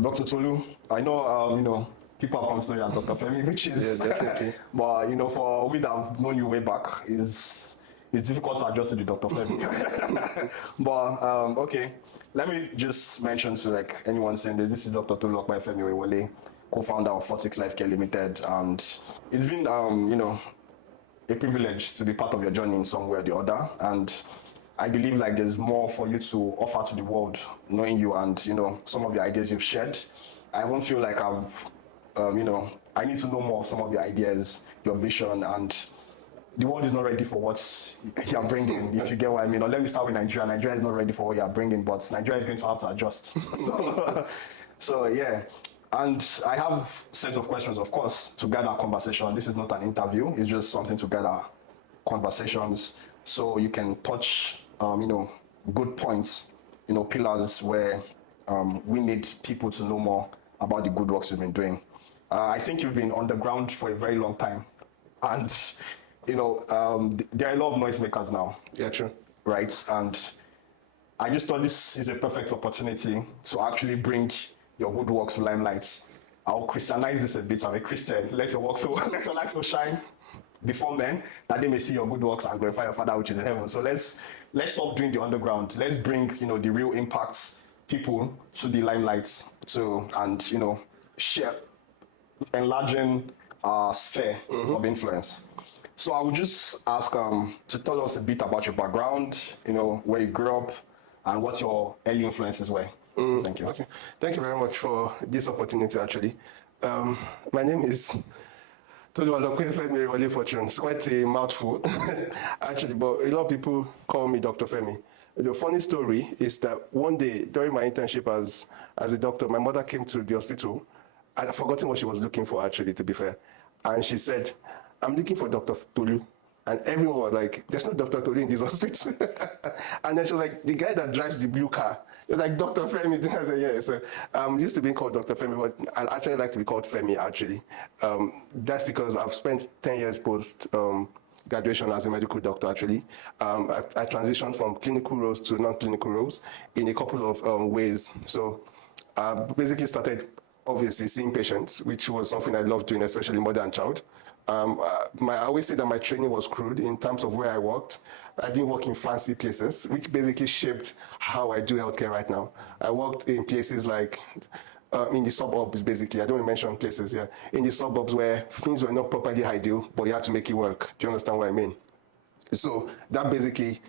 Dr. Tolu, I know, people have come to know you as Dr. Femi, which is, Yeah, definitely. but, for we that have known you way back, it's difficult to adjust to the Dr. Femi. But, okay, let me just mention to like anyone saying this is Dr. Tolu Femi Oyewole, co-founder of Fortics Life Group Limited, and it's been, a privilege to be part of your journey in some way or the other. And I believe like there's more for you to offer to the world, knowing you and some of the ideas you've shared. I won't feel like I need to know more of some of your ideas, your vision, and the world is not ready for what you're bringing, if you get what I mean. Or let me start with Nigeria. Nigeria is not ready for what you're bringing, but Nigeria is going to have to adjust. So yeah. And I have sets of questions, of course, to guide our conversation. This is not an interview. It's just something to guide our conversations so you can touch, good points, pillars where we need people to know more about the good works you've been doing. I think you've been on the ground for a very long time. And, there are a lot of noisemakers now. Yeah, true. Right? And I just thought this is a perfect opportunity to actually bring your good works to limelight. I'll Christianize this a bit. I'm a Christian. Let your light so shine before men, that they may see your good works and glorify your Father which is in heaven. So let's stop doing the underground. Let's bring the real impacts people to the limelight and share, enlarging our sphere of influence. So I would just ask to tell us a bit about your background, where you grew up, and what your early influences were. Thank you. Okay. Thank you very much for this opportunity, actually. My name is Dr Femi Oyewole Fortune. It's quite a mouthful, actually, but a lot of people call me Dr. Femi. The funny story is that one day during my internship as a doctor, my mother came to the hospital. I'd forgotten what she was looking for, actually, to be fair. And she said, "I'm looking for Dr. Tolu." And everyone was like, "There's no Dr. Tolu in this hospital." And then she was like, "The guy that drives the blue car." It was like, "Dr. Femi." I said, "Yeah." So I'm used to being called Dr. Femi, but I actually like to be called Femi, actually. That's because I've spent 10 years post graduation as a medical doctor, actually. I transitioned from clinical roles to non-clinical roles in a couple of ways. So basically started, obviously, seeing patients, which was something I loved doing, especially mother and child. I always say that my training was crude in terms of where I worked. I didn't work in fancy places, which basically shaped how I do healthcare right now. I worked in places like in the suburbs, basically. I don't want to mention places here. In the suburbs where things were not properly ideal, but you had to make it work. Do you understand what I mean? So that basically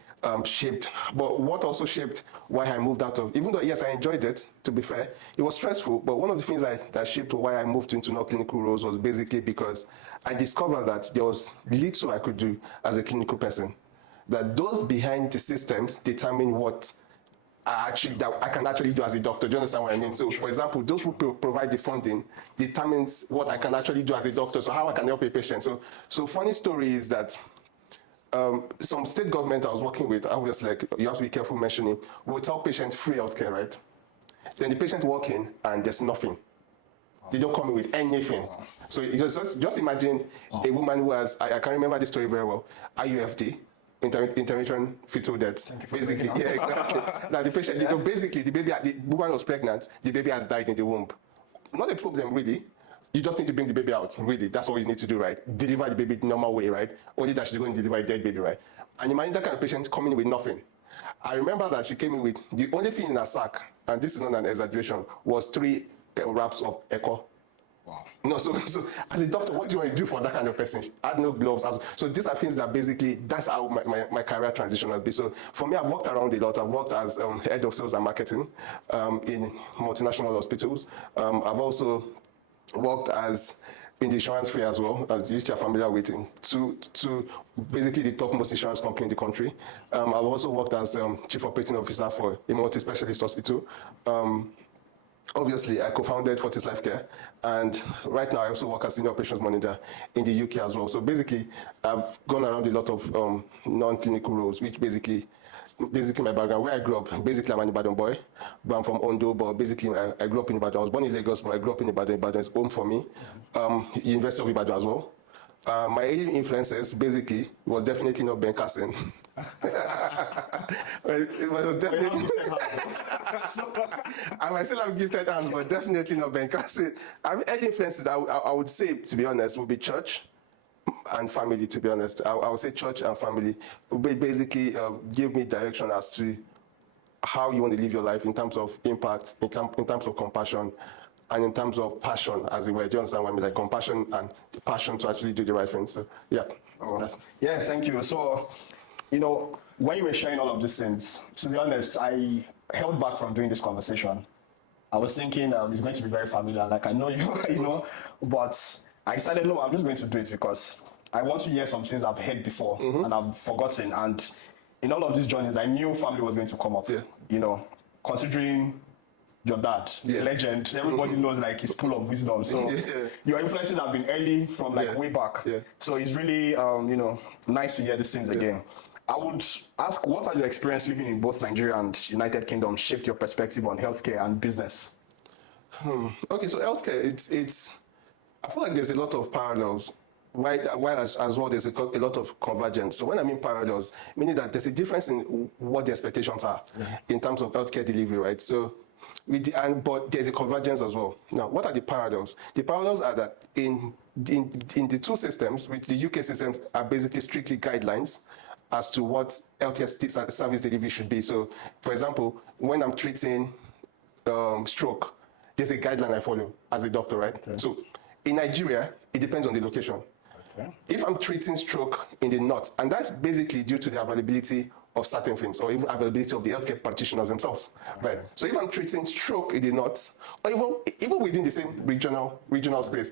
shaped, but what also shaped why I moved out of, even though, yes, I enjoyed it, to be fair, it was stressful, but one of the things that shaped why I moved into non-clinical roles was basically because I discovered that there was little I could do as a clinical person, that those behind the systems determine what that I can actually do as a doctor. Do you understand what I mean? So, for example, those who provide the funding determines what I can actually do as a doctor, so how I can help a patient. So funny story is that some state government I was working with, I was like, you have to be careful mentioning, we'll tell patients free healthcare, right? Then the patient walk in and there's nothing. They don't come in with anything. So just imagine a woman who has, I can remember this story very well, IUFD, intermittent fetal death. Basically, yeah, exactly. Now the patient, basically the woman was pregnant, the baby has died in the womb. Not a problem, really. You just need to bring the baby out, really. That's all you need to do, right? Deliver the baby the normal way, right? Only that she's going to deliver a dead baby, right? And imagine that kind of patient coming in with nothing. I remember that she came in with, the only thing in her sack, and this is not an exaggeration, was 3 wraps of echo. Wow. No, so as a doctor, what do you want to do for that kind of person? Add no gloves. So these are things that basically, that's how my career transition has been. So for me, I've worked around a lot. I've worked as head of sales and marketing in multinational hospitals. I've also worked as in the insurance field as well, as you are familiar with, to basically the topmost insurance company in the country. I've also worked as chief operating officer for a multi-specialist hospital. Obviously, I co-founded Fortics Life Care, and right now I also work as senior operations manager in the UK as well. So basically, I've gone around a lot of non-clinical roles, which basically my background, where I grew up, basically I'm an Ibadan boy, but I'm from Ondo, but basically I grew up in Ibadan. I was born in Lagos, but I grew up in Ibadan. Ibadan is home for me. University of Ibadan as well. My early influences, basically, was definitely not Ben Carson. Well, it was definitely. I might still have gifted hands, but definitely not Ben. Because I mean, any influences I would say, to be honest, would be church and family. To be honest, I would say church and family would basically give me direction as to how you want to live your life in terms of impact, in terms of compassion, and in terms of passion, as it were. Do you understand what I mean? Like compassion and the passion to actually do the right thing. So, yeah. Yeah, thank you. So, when you were sharing all of these things, to be honest, I held back from doing this conversation. I was thinking it's going to be very familiar. Like, I know you, but I decided, no, I'm just going to do it because I want to hear some things I've heard before and I've forgotten. And in all of these journeys, I knew family was going to come up. Yeah. Considering your dad, legend, everybody knows like he's full of wisdom. So your influences have been early from like way back. Yeah. So it's really, nice to hear these things again. I would ask, what has your experience living in both Nigeria and United Kingdom shaped your perspective on healthcare and business? Okay, so healthcare, it's. I feel like there's a lot of parallels. While as well, there's a lot of convergence. So when I mean parallels, meaning that there's a difference in what the expectations are in terms of healthcare delivery, right? So, but there's a convergence as well. Now, what are the parallels? The parallels are that in the two systems, which the UK systems are basically strictly guidelines as to what healthcare service delivery should be. So, for example, when I'm treating stroke, there's a guideline I follow as a doctor, right? Okay. So, in Nigeria, it depends on the location. Okay. If I'm treating stroke in the north, and that's basically due to the availability of certain things, or even availability of the healthcare practitioners themselves, right? So if I'm treating stroke in the north, or even within the same regional space,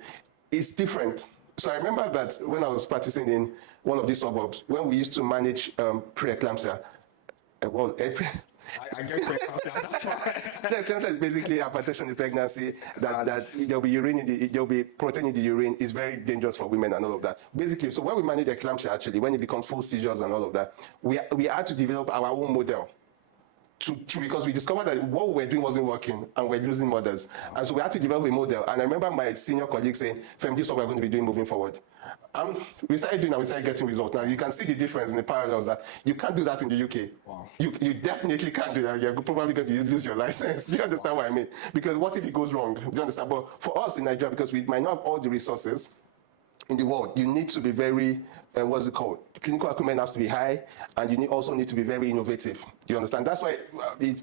it's different. So I remember that when I was practicing in one of these suburbs, when we used to manage pre-eclampsia, I get preeclampsia. That's why. Preeclampsia is basically hypertension in pregnancy. That there'll be protein in the urine is very dangerous for women and all of that. Basically, so when we manage eclampsia, actually, when it becomes full seizures and all of that, we had to develop our own model. Because we discovered that what we were doing wasn't working and we're losing mothers. And so we had to develop a model. And I remember my senior colleague saying, Fem, this is what we're going to be doing moving forward. We started doing that, we started getting results. Now you can see the difference in the parallels that you can't do that in the UK. Wow. You definitely can't do that. You're probably going to lose your license. Do you understand what I mean? Because what if it goes wrong? Do you understand? But for us in Nigeria, because we might not have all the resources in the world, you need to be very, what's it called? Clinical acumen has to be high, and you also need to be very innovative. You understand? That's why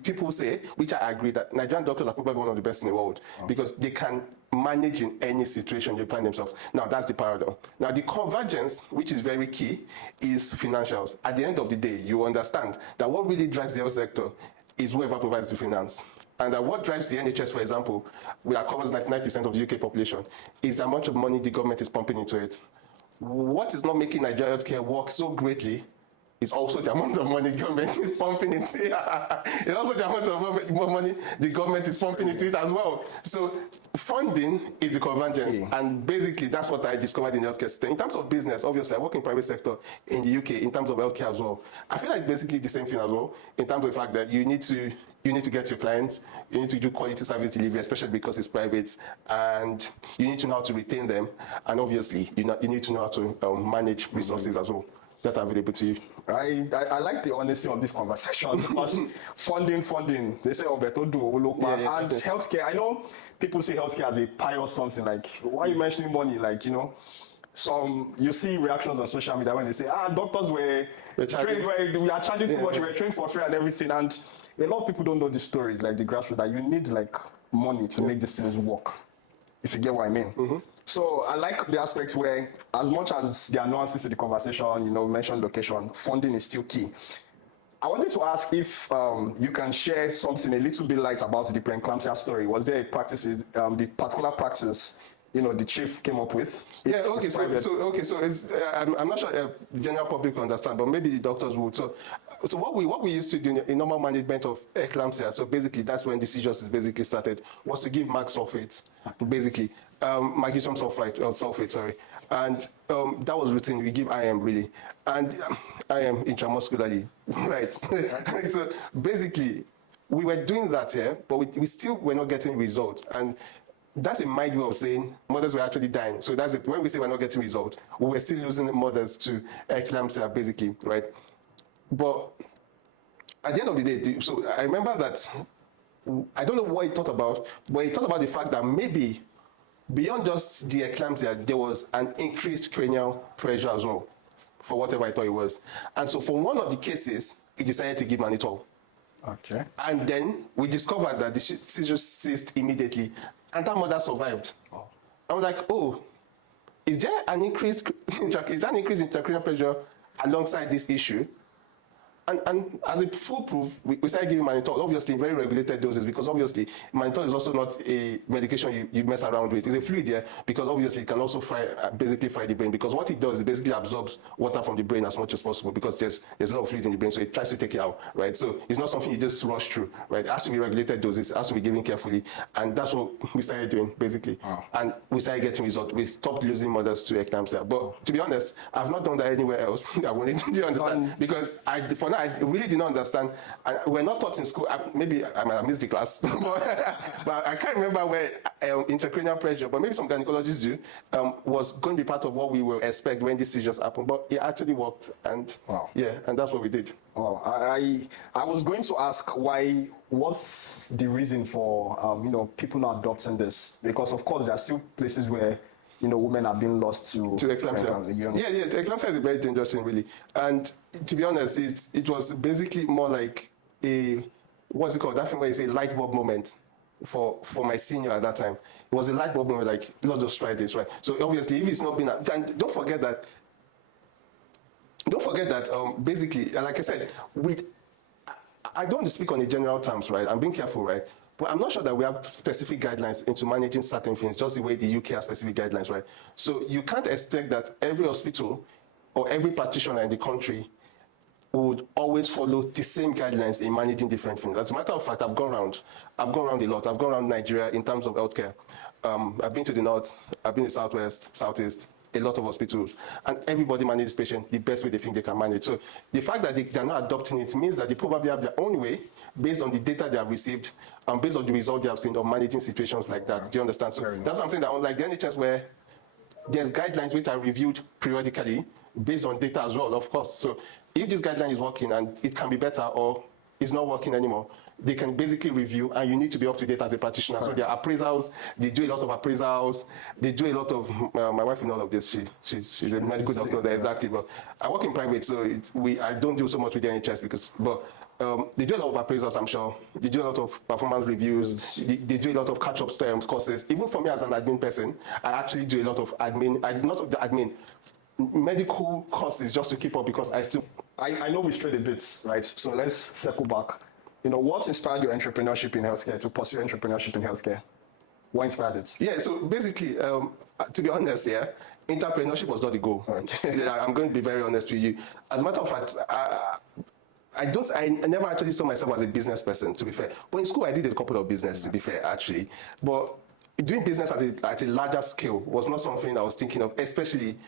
people say, which I agree, that Nigerian doctors are probably one of the best in the world because they can manage in any situation they find themselves. Now, that's the parallel. Now, the convergence, which is very key, is financials. At the end of the day, you understand that what really drives the health sector is whoever provides the finance. And what drives the NHS, for example, that covers 99% of the UK population, is the amount of money the government is pumping into it. What is not making Nigeria healthcare work so greatly is also the amount of money the government is pumping into it. It's also the amount of money the government is pumping into it as well. So funding is the convergence, and basically that's what I discovered in the healthcare system. In terms of business, obviously I work in private sector in the UK in terms of healthcare as well. I feel like it's basically the same thing as well in terms of the fact that you need to get your clients, you need to do quality service delivery, especially because it's private, and you need to know how to retain them, and obviously you need to know how to manage resources as well that are available to you. I like the honesty of this conversation because funding, they say, and healthcare, I know people see healthcare as a pious something, like, why are you mentioning money? Like, you see reactions on social media when they say, doctors were trained, we are charging too much, we were trained for free and everything, and a lot of people don't know these stories, like the grassroots, that you need like money to make these things work, if you get what I mean. So I like the aspects where, as much as there are nuances to the conversation, we mentioned location, funding is still key. I wanted to ask if you can share something a little bit light about the preeclampsia story. Was there a practice, the particular practice, the chief came up with? Yeah, okay, so it's, I'm not sure the general public will understand, but maybe the doctors would. So what we used to do in normal management of eclampsia, so basically that's when the seizures is basically started, was to give mag sulfate, basically, magnesium sulfate, sorry. And that was routine, we give IM really, and IM intramuscularly, right? So basically, we were doing that here, but we still were not getting results. And that's a mild way of saying mothers were actually dying. So when we say we're not getting results, we were still losing mothers to eclampsia, basically, right? But at the end of the day, so I remember that, I don't know what he thought about, but he thought about the fact that maybe beyond just the eclampsia, there was an increased cranial pressure as well, for whatever I thought it was. And so for one of the cases, he decided to give mannitol. Okay. And then we discovered that the seizures ceased immediately, and that mother survived. Oh. I was like, oh, is there an increase in intracranial pressure alongside this issue? And as a foolproof, we started giving mannitol, obviously in very regulated doses, because obviously mannitol is also not a medication you mess around with. It's a fluid, yeah, because obviously it can also basically fry the brain, because what it does is basically absorbs water from the brain as much as possible, because there's a lot of fluid in the brain, so it tries to take it out, right? So it's not something you just rush through, right? It has to be regulated doses, it has to be given carefully, and that's what we started doing, basically. Wow. And we started getting results. We stopped losing mothers to eclampsia. But to be honest, I've not done that anywhere else. I wanted to understand, because for now, I really did not understand. We're not taught in school. Maybe I might have missed the class, but I can't remember where intracranial pressure, but maybe some gynecologists do, was going to be part of what we will expect when these seizures happen. But it actually worked, and wow. Yeah, and that's what we did. Oh, I was going to ask what's the reason for people not adopting this, because of course there are still places where women are being lost to eclampsia. Yeah, eclampsia is a very dangerous thing, really. And to be honest, it was basically more like a, what's it called? That thing where you say light bulb moment for my senior at that time. It was a light bulb moment, like, let's just try this, right? So obviously, if it's not been, and don't forget that, basically, like I said, I don't want to speak on the general terms, right? I'm being careful, right? But I'm not sure that we have specific guidelines into managing certain things, just the way the UK has specific guidelines, right? So you can't expect that every hospital or every practitioner in the country would always follow the same guidelines in managing different things. As a matter of fact, I've gone around a lot. I've gone around Nigeria in terms of healthcare. I've been to the north, I've been to southwest, southeast, a lot of hospitals, and everybody manages patients the best way they think they can manage. So the fact that they're not adopting it means that they probably have their own way based on the data they have received and based on the result they have seen of managing situations like that. Do you understand? So that's what I'm saying, that unlike the NHS, where there's guidelines which are reviewed periodically based on data as well, of course. So if this guideline is working and it can be better, or it's not working anymore, they can basically review, and you need to be up to date as a practitioner. So there are appraisals, they do a lot of appraisals, they do a lot of, my wife in all of this, she's a medical doctor there, exactly, but I work in private, so I don't deal so much with the NHS, they do a lot of appraisals, I'm sure. They do a lot of performance reviews. They do a lot of catch-up courses. Even for me as an admin person, I actually do a lot of medical courses just to keep up, because I know we strayed a bit, right? So let's circle back. What inspired your entrepreneurship in healthcare, to pursue entrepreneurship in healthcare? What inspired it? Yeah, so basically, to be honest, entrepreneurship was not the goal. Okay. I'm going to be very honest with you. As a matter of fact, I never actually saw myself as a business person, to be fair. But in school, I did a couple of business, to be fair, actually. But doing business at a larger scale was not something I was thinking of, especially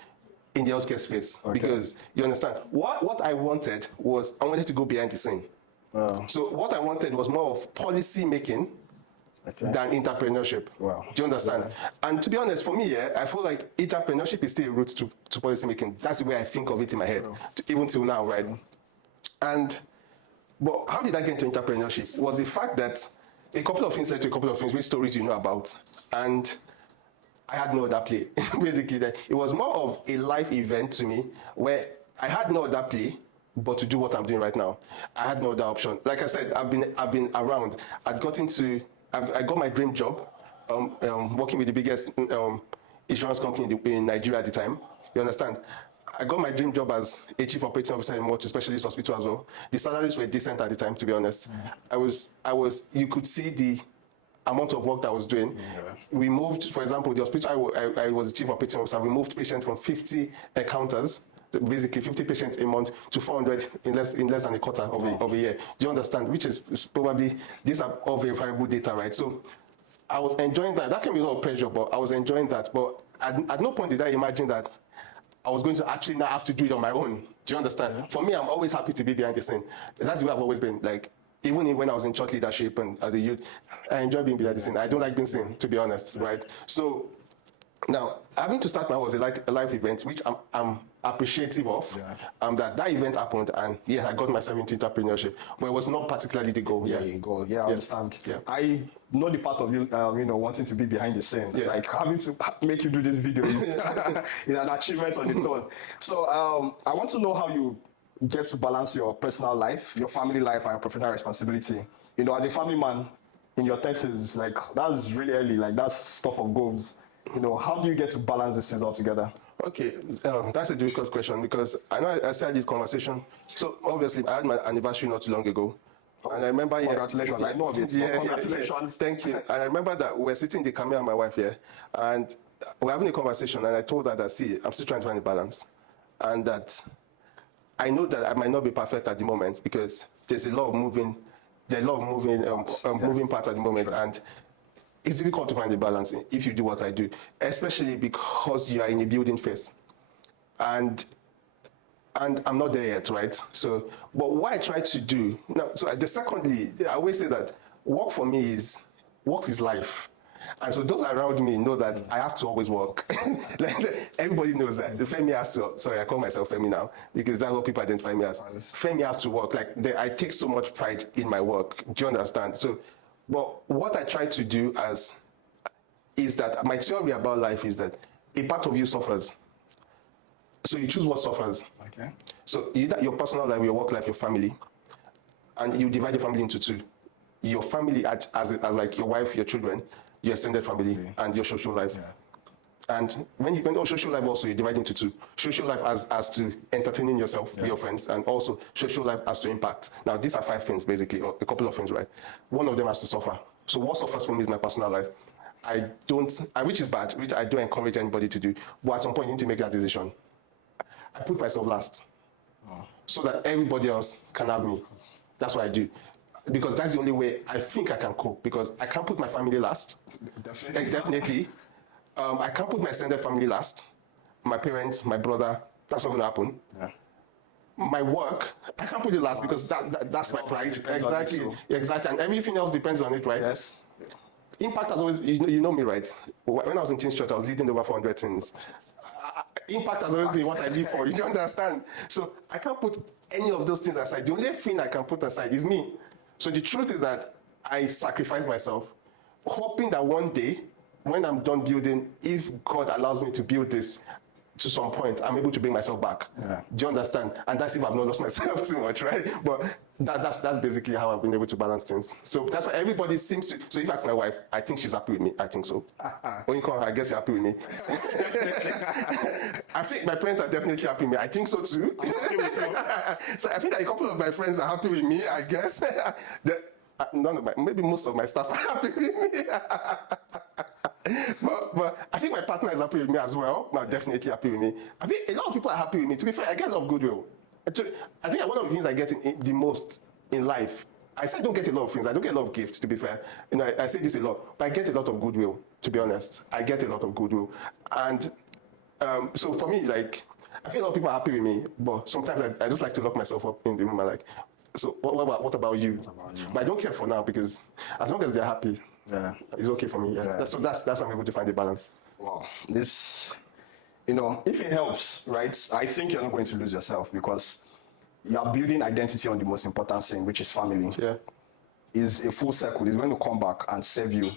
in the healthcare space. Okay. Because, you understand, what I wanted to go behind the scene. So what I wanted was more of policy making than entrepreneurship. Wow. Do you understand? Okay. And to be honest, for me, I feel like entrepreneurship is still a route to policy making. That's the way I think of it in my head, even till now, right? But how did I get into entrepreneurship? Was the fact that a couple of things led to a couple of things, which stories you know about, and I had no other play. Basically, it was more of a life event to me, where I had no other play but to do what I'm doing right now. I had no other option. Like I said, I've been around. I got my dream job, working with the biggest insurance company in Nigeria at the time. You understand? I got my dream job as a chief operating officer in multi-specialist hospital as well. The salaries were decent at the time, to be honest. You could see the amount of work that I was doing. Yeah. We moved, for example, the hospital I was the chief operating officer, we moved patients from 50 encounters, basically 50 patients a month, to 400 in less than a quarter of a year. Do you understand? Which is probably, these are all verifiable data, right? So I was enjoying that. That can be a lot of pressure, but I was enjoying that. But at no point did I imagine that I was going to actually now have to do it on my own. Do you understand? Yeah. For me, I'm always happy to be behind the scene. That's the way I've always been. Like, even when I was in church leadership and as a youth, I enjoy being behind the scene. I don't like being seen, to be honest, right? So Now, having to start my was a life event, which I'm appreciative of. Yeah. That event happened, and yeah, I got myself into entrepreneurship, but it was not particularly the goal. Yeah, goal. Yeah, I understand. Yeah. I know the part of you, wanting to be behind the scene. Yeah. Like having to make you do this video is an achievement on its own. So I want to know how you get to balance your personal life, your family life, and your professional responsibility. As a family man in your 30s, like that's really early. Like that's stuff of goals. How do you get to balance these things all together? Okay, that's a difficult question because I know I started this conversation. So obviously, I had my anniversary not too long ago, and I remember. Congratulations! I know of it. Yeah, Congratulations! Thank you. And I remember that we were sitting in the camera, my wife here, and we're having a conversation, and I told her that, see, I'm still trying to find a balance, and that I know that I might not be perfect at the moment because there's a lot of moving parts at the moment, and it's difficult to find a balance if you do what I do, especially because you are in a building phase. And I'm not there yet, right? So, but what I try to do now, secondly, I always say that work is life. And so those around me know that I have to always work. Like, everybody knows that. Femi has to, sorry, I call myself Femi now because that's what people identify me as. Femi has to work. I take so much pride in my work. Do you understand? So, but what I try to do is that my theory about life is that a part of you suffers. So you choose what suffers. Okay. So either your personal life, your work life, your family, and you divide your family into two. Your family as like your wife, your children, your extended family, and your social life. Yeah. And when social life also, you divide into two. Social life as to entertaining yourself, your friends, and also social life as to impact. Now, these are 5 things, basically, or a couple of things, right? One of them has to suffer. So what suffers for me is my personal life. Which is bad, which I don't encourage anybody to do. But at some point, you need to make that decision. I put myself last so that everybody else can have me. That's what I do. Because that's the only way I think I can cope. Because I can't put my family last. Definitely. I can't put my extended family last. My parents, my brother, that's not going to happen. Yeah. My work, I can't put it last because that's my pride. Exactly. And everything else depends on it, right? Yes. Impact has always, you know me, right? When I was in Teens Church, I was leading over 400 teens. Impact has always been what I live for. You understand? So I can't put any of those things aside. The only thing I can put aside is me. So the truth is that I sacrifice myself, hoping that one day, when I'm done building, if God allows me to build this to some point, I'm able to bring myself back. Yeah. Do you understand? And that's if I've not lost myself too much, right? But that's basically how I've been able to balance things. So that's why everybody seems to. So if I ask my wife, I think she's happy with me. I think so. When you call her, I guess you're happy with me. I think my parents are definitely happy with me. I think so too. So I think that a couple of my friends are happy with me. I guess maybe most of my staff are happy with me. But I think my partner is happy with me as well. Definitely happy with me. I think a lot of people are happy with me. To be fair, I get a lot of goodwill. Actually, I think one of the things I get the most in life, I say I don't get a lot of things. I don't get a lot of gifts, to be fair. I say this a lot, but I get a lot of goodwill, to be honest. I get a lot of goodwill. And so for me, like, I feel a lot of people are happy with me, but sometimes I just like to lock myself up in the room and like, so what about you? But I don't care for now because as long as they're happy, it's okay for me. Yeah. So that's how I'm able to find the balance. Wow. This, if it helps, right? I think you're not going to lose yourself because you're building identity on the most important thing, which is family. Yeah. Is a full circle. It's going to come back and save you.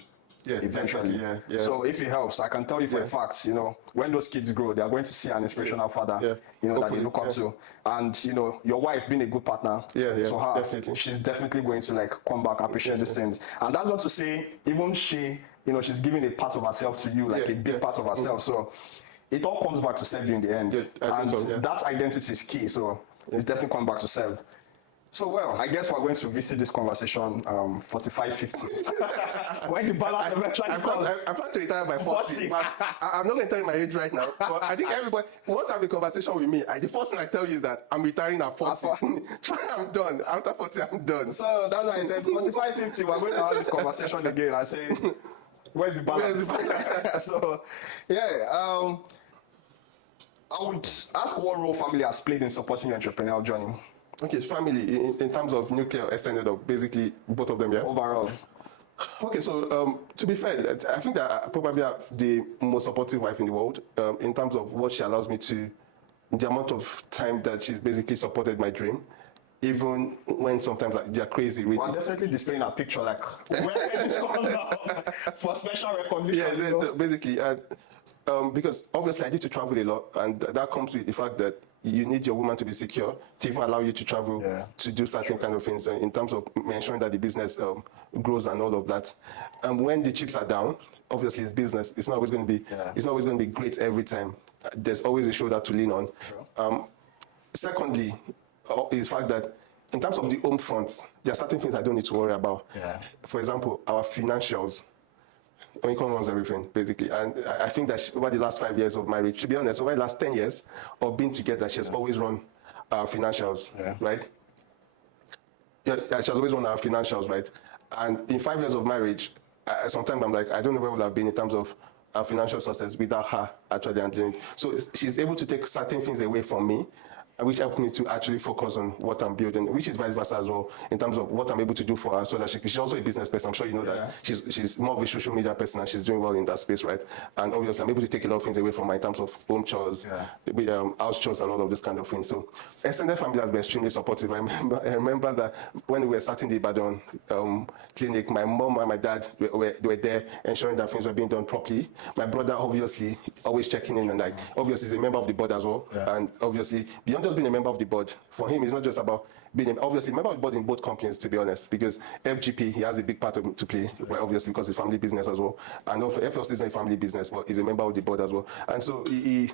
Yeah, eventually. Yeah. So if it helps, I can tell you for a fact, when those kids grow, they are going to see an inspirational father, that they look up to. And, your wife being a good partner, so her, definitely. she's definitely going to come back, appreciate these things. And that's not to say, even she, she's giving a part of herself to you, like a big part of herself. So it all comes back to serve you in the end. That identity is key. So it's definitely coming back to serve. So, well, I guess we're going to visit this conversation 45-50. When the balance eventually comes. I plan to retire by 40. But I'm not going to tell you my age right now. But I think everybody wants to have a conversation with me. The first thing I tell you is that I'm retiring at 40. I'm done. After 40, I'm done. So that's why I said 45-50. We're going to have this conversation again. I say, where's the balance? So, I would ask what role family has played in supporting your entrepreneurial journey. Okay, it's family in terms of nuclear extended, or basically both of them, yeah? Overall. Okay, so to be fair, I think that I probably have the most supportive wife in the world in terms of what she allows me to, the amount of time that she's basically supported my dream, even when sometimes they're crazy. Really. Well, definitely displaying a picture like where this comes out for special recognition. Yeah, so basically, because obviously I need to travel a lot, and that comes with the fact that you need your woman to be secure to even allow you to travel to do certain kind of things in terms of ensuring that the business grows and all of that. And when the chips are down, obviously it's business. It's not always going to be. It's not always going to be great every time. There's always a shoulder to lean on. Secondly, is the fact that in terms of the home fronts, there are certain things I don't need to worry about. For example, our financials. Income runs everything, basically. And I think that over the last 5 years of marriage, to be honest, over the last 10 years of being together, she has always run our financials, right? Yeah, she has always run our financials, right? And in 5 years of marriage, sometimes I'm like, I don't know where we'll have been in terms of our financial success without her actually handling it. So she's able to take certain things away from me, which helped me to actually focus on what I'm building, which is vice versa as well, in terms of what I'm able to do for her, so that she's also a business person. I'm sure you know that she's more of a social media person, and she's doing well in that space, right? And obviously, I'm able to take a lot of things away from her in terms of home chores, house chores, and all of this kind of things. So, extended family has been extremely supportive. I remember that when we were starting the Ibadan clinic, my mom and my dad were there, ensuring that things were being done properly. My brother, obviously, always checking in, and like, obviously, he's a member of the board as well, and obviously, beyond just being a member of the board, for him, it's not just about being obviously a member of the board in both companies, to be honest, because FGP, he has a big part to play, well, obviously, because it's family business as well. And also, FLC is not a family business, but he's a member of the board as well. And so he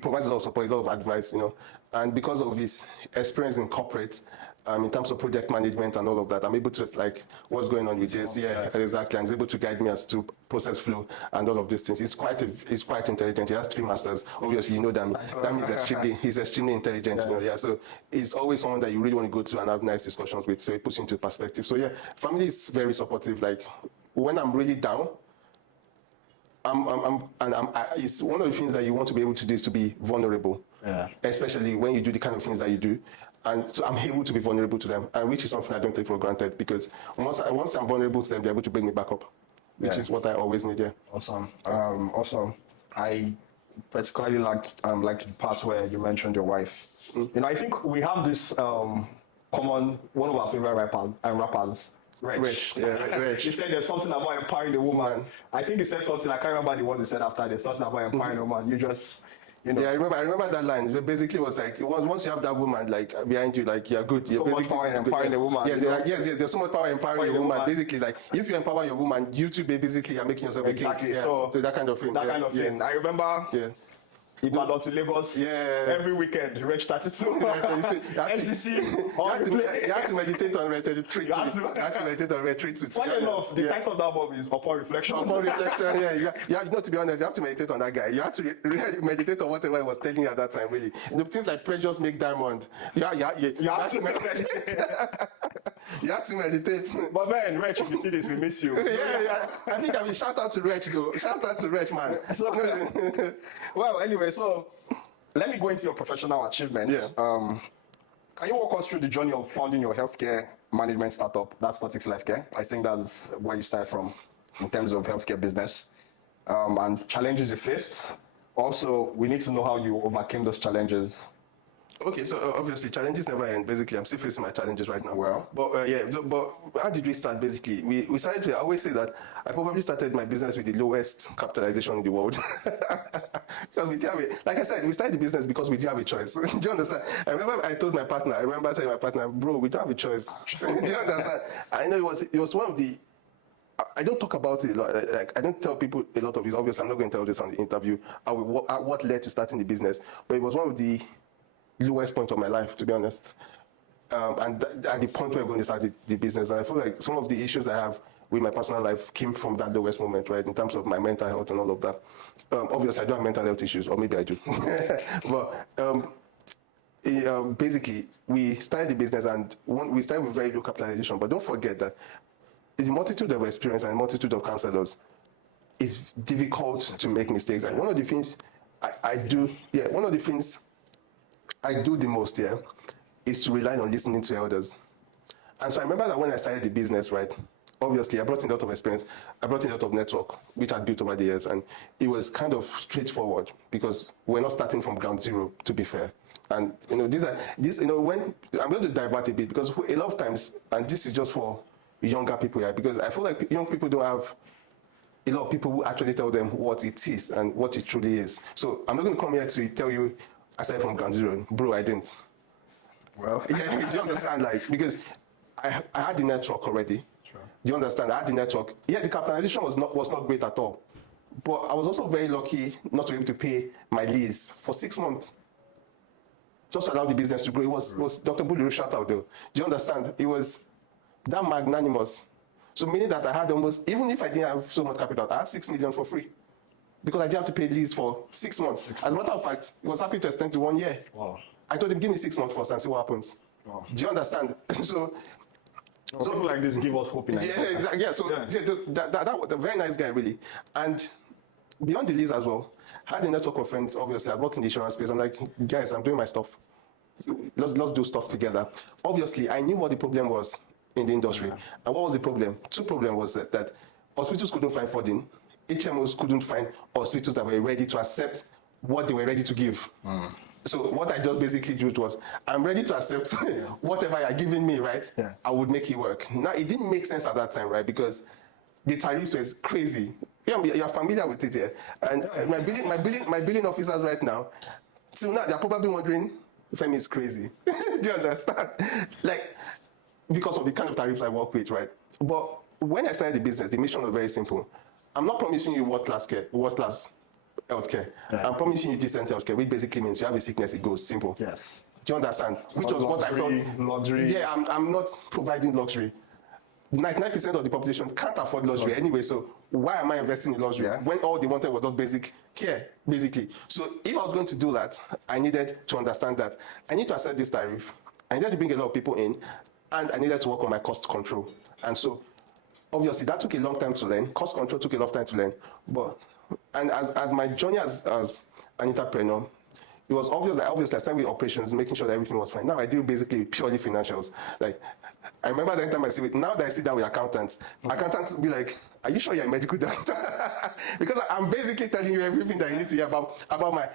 provides a lot of support, a lot of advice, you know. And because of his experience in corporate, in terms of project management and all of that, I'm able to like what's going on with this. Yeah, exactly. And he's able to guide me as to process flow and all of these things. He's quite intelligent. He has 3 masters. Obviously, you know that. That means he's extremely intelligent. You know, so he's always someone that you really want to go to and have nice discussions with. So it puts you into perspective. So yeah, family is very supportive. Like when I'm really down, it's one of the things that you want to be able to do is to be vulnerable, especially when you do the kind of things that you do. And so I'm able to be vulnerable to them, and which is something I don't take for granted, because once I'm vulnerable to them, they're able to bring me back up, which is what I always need. Awesome. Also, I particularly liked the part where you mentioned your wife. You know, I think we have this common, one of our favorite rappers, Rich. He said there's something about empowering the woman. I think he said something, I can't remember the words he said after. There's something about empowering the woman. You just, you know. Yeah, I remember that line. It basically was like, once you have that woman like behind you, like you're good. So much power in empowering the woman. Yeah, yes, there's so much power in empowering your woman. Basically, like if you empower your woman, you too basically are making yourself a king. So that kind of thing. That kind of thing. I remember. Ibadan to Lagos every weekend, Rich 32. SDC, you have to meditate on Red 33. You have to meditate on Red 32. Funny enough, the title of that album is Upon Reflection. Upon Reflection, you have, to be honest, you have to meditate on that guy. You have to really meditate on whatever he was telling you at that time, really. The things like precious make diamond. You have to meditate. You have to meditate. But man, Rich, if you see this, we miss you. I think I will shout out to Rich, though. Shout out to Rich, man. Well, anyway, so let me go into your professional achievements. Can you walk us through the journey of founding your healthcare management startup? That's Fortics Life Care. I think that's where you start from in terms of healthcare business, and challenges you faced. Also, we need to know how you overcame those challenges. Okay, so obviously challenges never end. Basically, I'm still facing my challenges right now. Well, but but how did we start? Basically, we started to. I always say that I probably started my business with the lowest capitalization in the world. Because like I said, we started the business because we didn't have a choice. Do you understand? I remember I told my partner. I remember telling my partner, "Bro, we don't have a choice." Do you understand? I know it was one of the. I don't talk about it a lot. Like I don't tell people a lot of this. Obviously, I'm not going to tell this on the interview. What led to starting the business, but it was one of the lowest point of my life, to be honest, and at the point where we're going to start the business. And I feel like some of the issues I have with my personal life came from that lowest moment, right, in terms of my mental health and all of that. Obviously, I don't have mental health issues, or maybe I do. But basically, we started the business, and we started with very low capitalization. But don't forget that the multitude of experience and multitude of counselors, it's difficult to make mistakes. And one of the things I do the most, is to rely on listening to elders. And so I remember that when I started the business, right, obviously, I brought in a lot of experience. I brought in a lot of network, which I built over the years, and it was kind of straightforward because we're not starting from ground zero, to be fair. And when I'm going to divert a bit because a lot of times, and this is just for younger people here, because I feel like young people don't have a lot of people who actually tell them what it is and what it truly is. So I'm not going to come here to tell you, aside from ground zero, bro, I didn't. Well, Yeah, do you understand? Like, because I had the network already. Sure. Do you understand? I had the network. Yeah, the capitalization was not great at all. But I was also very lucky not to be able to pay my lease for 6 months. Just to allow the business to grow. It was Dr. Bulu shout out though. Do you understand? It was that magnanimous. So meaning that I had almost, even if I didn't have so much capital, I had 6 million for free. Because I didn't have to pay lease for 6 months. As a matter of fact, he was happy to extend to 1 year. Wow. I told him, give me 6 months first and see what happens. Wow. Do you understand? So people like this give us hope in yeah, exactly. Yeah, so Yeah. that was a very nice guy, really. And beyond the lease as well, I had a network of friends, obviously. I worked in the insurance space. I'm like, guys, I'm doing my stuff. Let's do stuff together. Obviously, I knew what the problem was in the industry. Yeah. And what was the problem? Two problems was that hospitals couldn't find funding. HMOs couldn't find hospitals that were ready to accept what they were ready to give. So what I just basically did was, I'm ready to accept whatever you're giving me, right? Yeah. I would make it work. Now, it didn't make sense at that time, right? Because the tariffs was crazy. Yeah, you're familiar with it, yeah. And my billing officers right now, till now, they're probably wondering, Femi is crazy. Do you understand? Like, because of the kind of tariffs I work with, right? But when I started the business, the mission was very simple. I'm not promising you world-class healthcare. Yeah. I'm promising you decent healthcare, which basically means you have a sickness, it goes simple. Yes. Do you understand? Which was what I thought. Luxury. Yeah, I'm not providing luxury. 99% of the population can't afford luxury anyway, so why am I investing in luxury when all they wanted was just basic care, basically? So if I was going to do that, I needed to understand that I need to accept this tariff, I needed to bring a lot of people in, and I needed to work on my cost control. And so, obviously, that took a long time to learn. Cost control took a lot of time to learn. And as my journey as an entrepreneur, it was obvious that I started with operations, making sure that everything was fine. Now I deal basically purely financials. Like, I remember the time I see it, now that I sit down with accountants will be like, are you sure you're a medical doctor? Because I'm basically telling you everything that you need to hear about my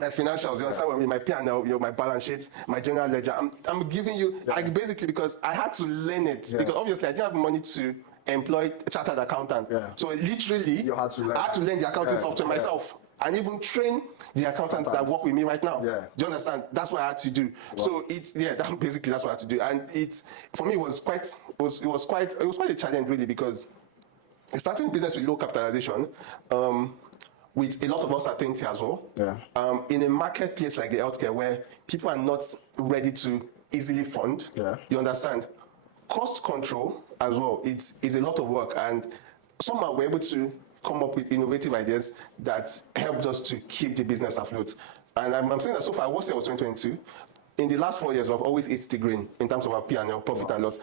financials, you understand what I mean? My P&L, my balance sheets, my general ledger. I'm giving you, like, basically because I had to learn it. Because obviously I didn't have money to employ a chartered accountant. So literally, You had to learn. I had to learn the accounting software myself. And even train the accountant that work with me right now. Do you understand? That's what I had to do. Wow. So basically that's what I had to do. And for me, it was quite a challenge really, because starting business with low capitalization, with a lot of uncertainty as well. In a marketplace like the healthcare where people are not ready to easily fund. You understand? Cost control as well, it's a lot of work, and somehow we're able to come up with innovative ideas that helped us to keep the business afloat. And I'm saying that so far, what year was 2022? In the last 4 years, we've always hit the green in terms of our P&L, profit and loss.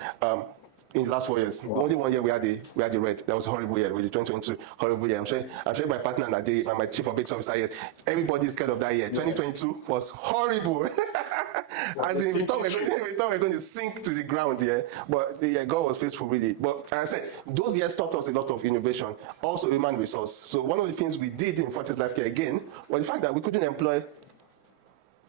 In the last 4 years, only 1 year we had the red. That was a horrible year, really. 2022, horrible year. I'm sure my partner and my chief of base officer here, everybody's scared of that year. 2022 was horrible. As in, we thought we're going to sink to the ground, But God was faithful, really. But as I said, those years taught us a lot of innovation, also human resource. So one of the things we did in Fortics Life Care again was the fact that we couldn't employ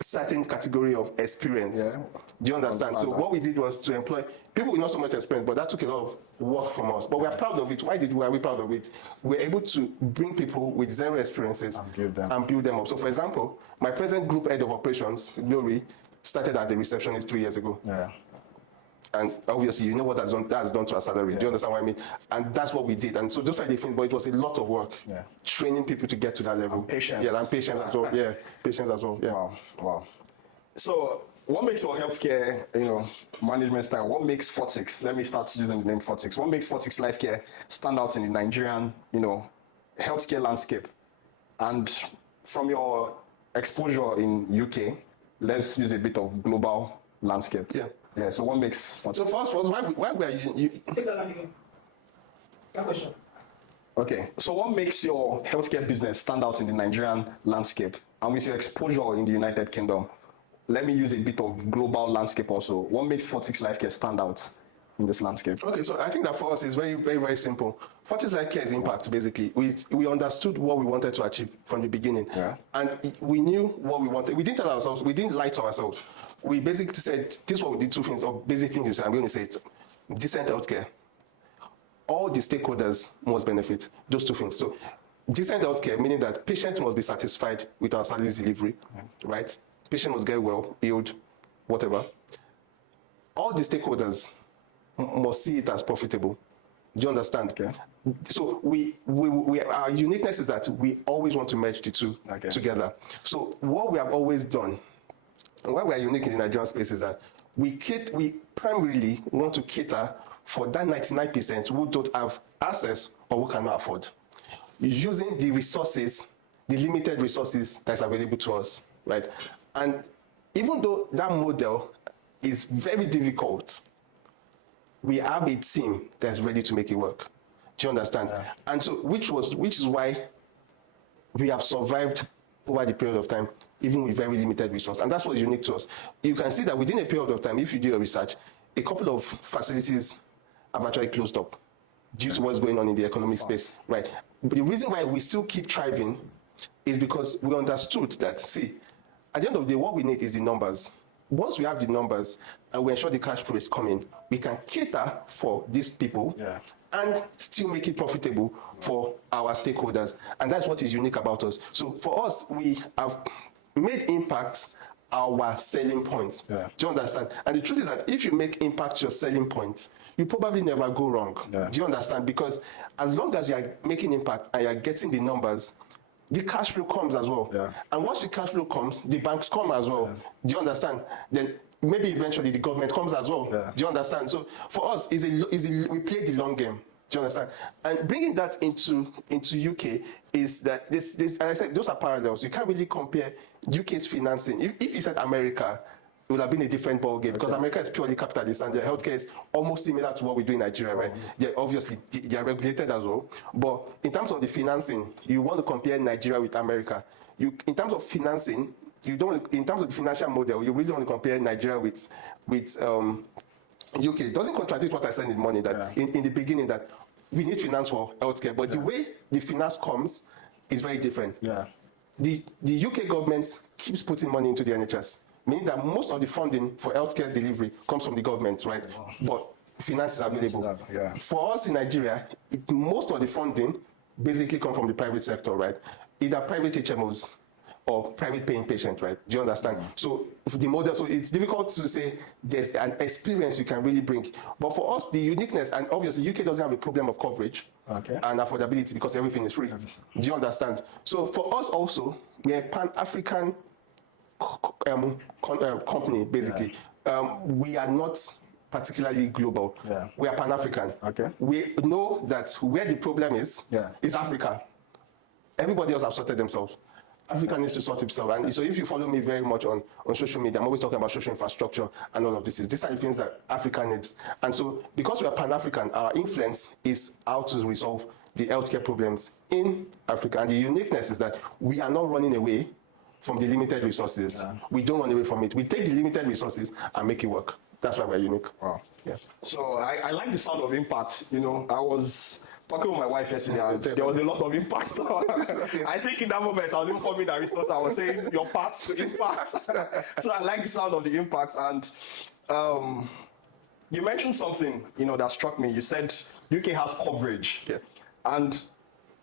certain category of experience. Do you understand? So what we did was to employ people with not so much experience, but that took a lot of work from us. But we're proud of it. Why are we proud of it? We're able to bring people with zero experiences and build them up. So for example, my present group head of operations, Glory, started as a receptionist 3 years ago. And obviously, you know what that's done to our salary. Do you understand what I mean? And that's what we did. And so those are the things, but it was a lot of work. Training people to get to that level. And patience. And patience as well. Patience as well. Wow. So what makes your healthcare, management style, what makes Fortics, let me start using the name Fortics, what makes Fortics Life Care stand out in the Nigerian, healthcare landscape? And from your exposure in UK, let's use a bit of global landscape. So what makes Fortics? So first, why were you? Take that again. That question. Okay, so what makes your healthcare business stand out in the Nigerian landscape? And with your exposure in the United Kingdom, let me use a bit of global landscape also. What makes Fortics Life Care stand out in this landscape? Okay, so I think that for us is very, very, very simple. Fortics Life Care is impact, basically. We understood what we wanted to achieve from the beginning. Yeah. And we knew what we wanted. We didn't tell ourselves, we didn't lie to ourselves. We basically said, this is what we did, two things, or basic things, I'm going to say it. Decent healthcare. All the stakeholders must benefit, those two things. So decent healthcare, meaning that patients must be satisfied with our service delivery, right? Patient must get well, healed, whatever. All the stakeholders must see it as profitable. Do you understand? Okay. So our uniqueness is that we always want to merge the two together. So what we have always done, and why we are unique in the Nigerian space, is that we primarily want to cater for that 99% who don't have access or who cannot afford, using the resources, the limited resources that's available to us, right? And even though that model is very difficult, we have a team that's ready to make it work. Do you understand? Yeah. And so, which is why we have survived over the period of time, even with very limited resources. And that's what's unique to us. You can see that within a period of time, if you do your research, a couple of facilities have actually closed up due to what's going on in the economic space, right? But the reason why we still keep thriving is because we understood that, see, at the end of the day, what we need is the numbers. Once we have the numbers and we ensure the cash flow is coming, we can cater for these people and still make it profitable for our stakeholders. And that's what is unique about us. So for us, we have made impact our selling point. Do you understand? And the truth is that if you make impact your selling point, you probably never go wrong. Do you understand? Because as long as you are making impact and you are getting the numbers, the cash flow comes as well. And once the cash flow comes, the banks come as well. Do you understand? Then maybe eventually the government comes as well. Do you understand? So for us, we play the long game. Do you understand? And bringing that into UK is that this and I said those are parallels. You can't really compare UK's financing. If you said America, it would have been a different ballgame because America is purely capitalist and their healthcare is almost similar to what we do in Nigeria, right? Obviously, they are regulated as well. But in terms of the financing, you want to compare Nigeria with America. In terms of financing, you don't. In terms of the financial model, you really want to compare Nigeria with UK. It doesn't contradict what I said in the morning that in the beginning that we need finance for healthcare, but the way the finance comes is very different. The UK government keeps putting money into the NHS. Meaning that most of the funding for healthcare delivery comes from the government, right? But finance is available. For us in Nigeria, most of the funding basically comes from the private sector, right? Either private HMOs or private paying patients, right? Do you understand? So the model, so it's difficult to say there's an experience you can really bring. But for us, the uniqueness, and obviously UK doesn't have a problem of coverage and affordability because everything is free. Do you understand? So for us also, we're a Pan-African company, basically. We are not particularly global. We are Pan-African. We know that where the problem is Africa. Everybody else has sorted themselves. Africa needs to sort itself. And so if you follow me very much on social media, I'm always talking about social infrastructure and all of this. These are the things that Africa needs. And so because we are Pan-African, our influence is how to resolve the healthcare problems in Africa. And the uniqueness is that we are not running away from the limited resources. We don't run away from it. We take the limited resources and make it work. That's why we're unique. Wow. So I like the sound of impact. You know, I was talking with my wife yesterday and there was a lot of impact. I think in that moment I was even forming that resource. I was saying your part impact. So I like the sound of the impact. And you mentioned something, that struck me. You said UK has coverage. And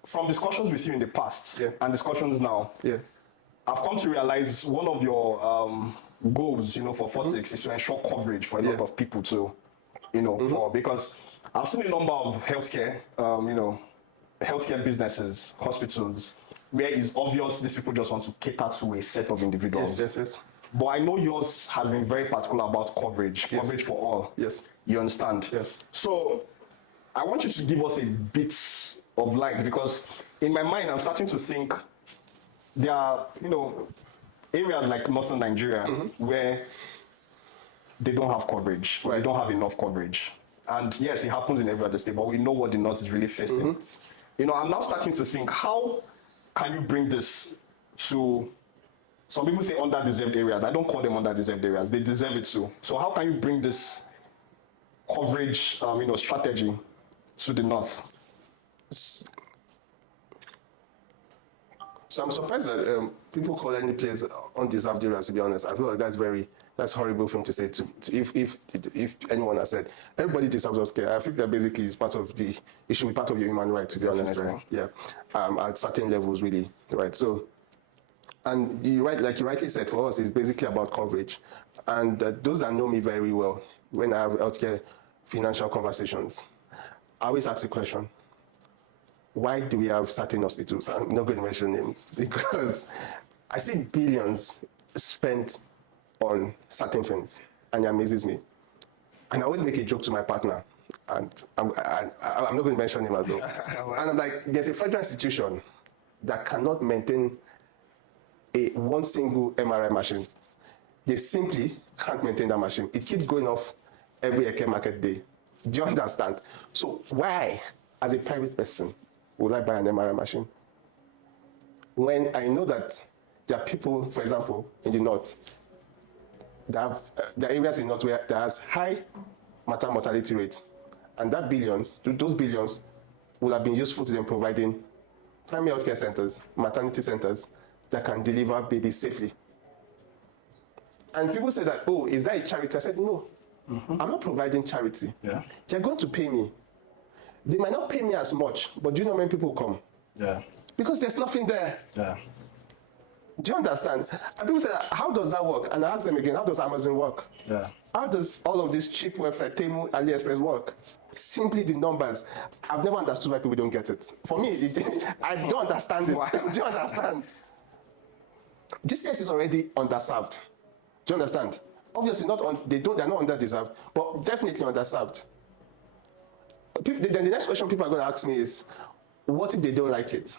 from discussions with you in the past and discussions now, I've come to realize one of your goals, for Fortics is to ensure coverage for a lot of people too, because I've seen a number of healthcare, healthcare businesses, hospitals, where it's obvious these people just want to cater to a set of individuals. But I know yours has been very particular about coverage for all. You understand? So I want you to give us a bit of light because in my mind, I'm starting to think there are, areas like northern Nigeria where they don't have coverage, or they don't have enough coverage. And yes, it happens in every other state, but we know what the north is really facing. I'm now starting to think, how can you bring this to, some people say underdeserved areas. I don't call them underdeserved areas. They deserve it too. So how can you bring this coverage, strategy to the north? So I'm surprised that people call any place undeserved areas, to be honest. I feel like that's horrible thing to say if anyone has said everybody deserves healthcare. I think that basically is part of the, it should be part of your human right, to be honest, right? Yeah. At certain levels, really, right? So, and like you rightly said, for us, it's basically about coverage. And those that know me very well, when I have healthcare financial conversations, I always ask the question, why do we have certain hospitals? I'm not going to mention names because I see billions spent on certain things, and it amazes me. And I always make a joke to my partner, and I'm not going to mention him as well. And I'm like, there's a federal institution that cannot maintain one single MRI machine. They simply can't maintain that machine. It keeps going off every Eke market day. Do you understand? So why, as a private person, would I buy an MRI machine? When I know that there are people, for example, in the north, that have, there are areas in the north where there has high maternal mortality rates, and those billions would have been useful to them providing primary healthcare centers, maternity centers that can deliver babies safely. And people say that, oh, is that a charity? I said, no, I'm not providing charity. Yeah. They're going to pay me. They might not pay me as much, but do you know how many people come? Yeah. Because there's nothing there. Yeah. Do you understand? And people say, how does that work? And I ask them again, how does Amazon work? Yeah. How does all of these cheap websites, Temu, AliExpress work? Simply the numbers. I've never understood why people don't get it. For me, I don't understand it. Do you understand? This place is already underserved. Do you understand? Obviously, they're not underdeserved, but definitely underserved. Then the next question people are going to ask me is, what if they don't like it?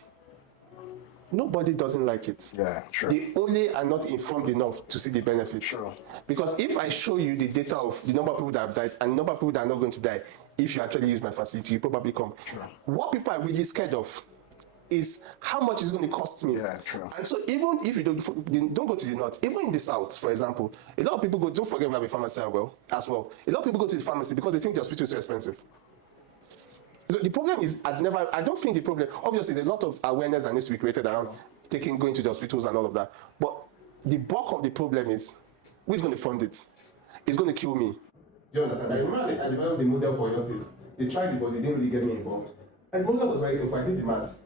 Nobody doesn't like it. Yeah, true. They only are not informed enough to see the benefits. True. Because if I show you the data of the number of people that have died and the number of people that are not going to die, if you actually use my facility, you probably come. True. What people are really scared of is how much it's going to cost me. Yeah, true. And so even if you don't go to the north, even in the south, for example, a lot of people go, don't forget we have a pharmacy as well. A lot of people go to the pharmacy because they think the hospital is so expensive. So the problem is, I don't think the problem, obviously there's a lot of awareness that needs to be created around going to the hospitals and all of that. But the bulk of the problem is, who's going to fund it? It's going to kill me. Do you understand? I remember I developed the model for your state. They tried it, but they didn't really get me involved. And the model was very simple. I did the maths.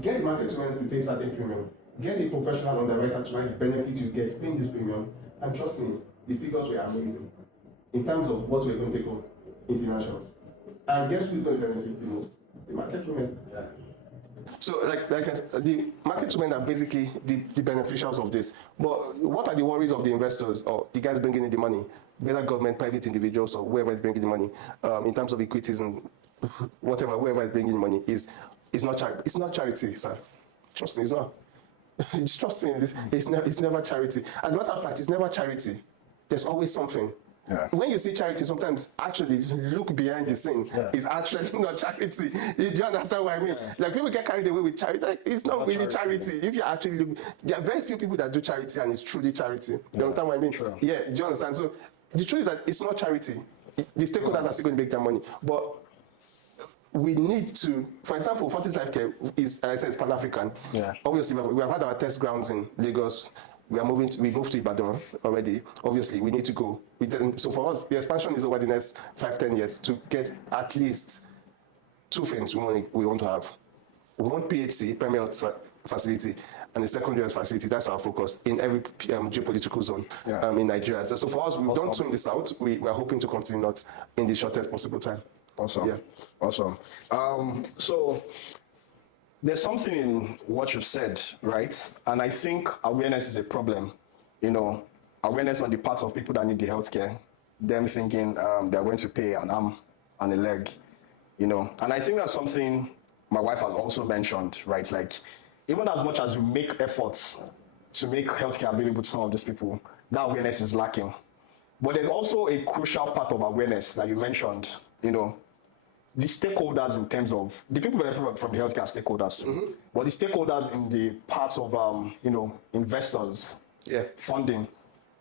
Get the market women to pay certain premium. Get a professional underwriter to write the benefits you get paying this premium. And trust me, the figures were amazing in terms of what we're going to take on in financials. And guess who's going to benefit the most? The market women. Yeah. So, like I said, the market women are basically the beneficiaries of this. But what are the worries of the investors or the guys bringing in the money, whether government, private individuals, or whoever is bringing the money, in terms of equities and whatever, whoever is bringing the money is not charity. It's not charity, sir. Trust me, it's not. Just trust me, it's never charity. As a matter of fact, it's never charity. There's always something. Yeah. When you see charity, sometimes actually look behind the scene. Yeah. It's actually not charity. Do you understand what I mean? Yeah. Like people get carried away with charity. Like, it's not really charity. If you actually look, there are very few people that do charity and it's truly charity. You understand what I mean? Sure. Yeah. Do you understand? So the truth is that it's not charity. The stakeholders are still going to make their money, but we need to, for example, Fortics Life Care is, as I said, it's Pan-African. Yeah. Obviously, we have had our test grounds in Lagos. We moved to Ibadan already. Obviously, we need to go. So for us, the expansion is over the next 5-10 years to get at least two things we want to have. One PHC, primary health facility, and a secondary health facility. That's our focus in every geopolitical zone in Nigeria. So for us, we've done two in the south. We are hoping to continue that in the shortest possible time. Awesome. Yeah. Awesome. So there's something in what you've said, right? And I think awareness is a problem. Awareness on the part of people that need the healthcare, them thinking they're going to pay an arm and a leg, And I think that's something my wife has also mentioned, right? Like, even as much as you make efforts to make healthcare available to some of these people, that awareness is lacking. But there's also a crucial part of awareness that you mentioned, the stakeholders in terms of the people benefit from the healthcare stakeholders too, but the stakeholders in the parts of investors, funding.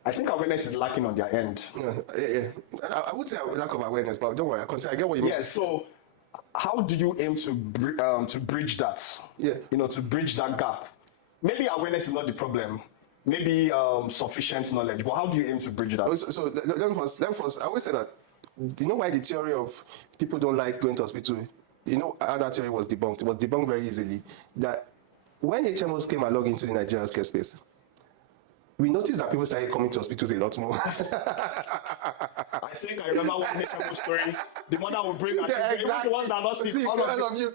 I think awareness is lacking on their end. Yeah. I would say a lack of awareness, but don't worry, I get what you mean. Yeah, so how do you aim to bridge that? Yeah. To bridge that gap. Maybe awareness is not the problem. Maybe sufficient knowledge. But how do you aim to bridge that? So let me first, I always say that, you know why the theory of people don't like going to hospital, how that theory was debunked? It was debunked very easily. That when HMOs came along into the Nigerian healthcare space, we noticed that people started coming to hospitals a lot more. I think I remember one HMO story. The mother would bring her Yeah, children, even the ones that are not sick. See, all of you.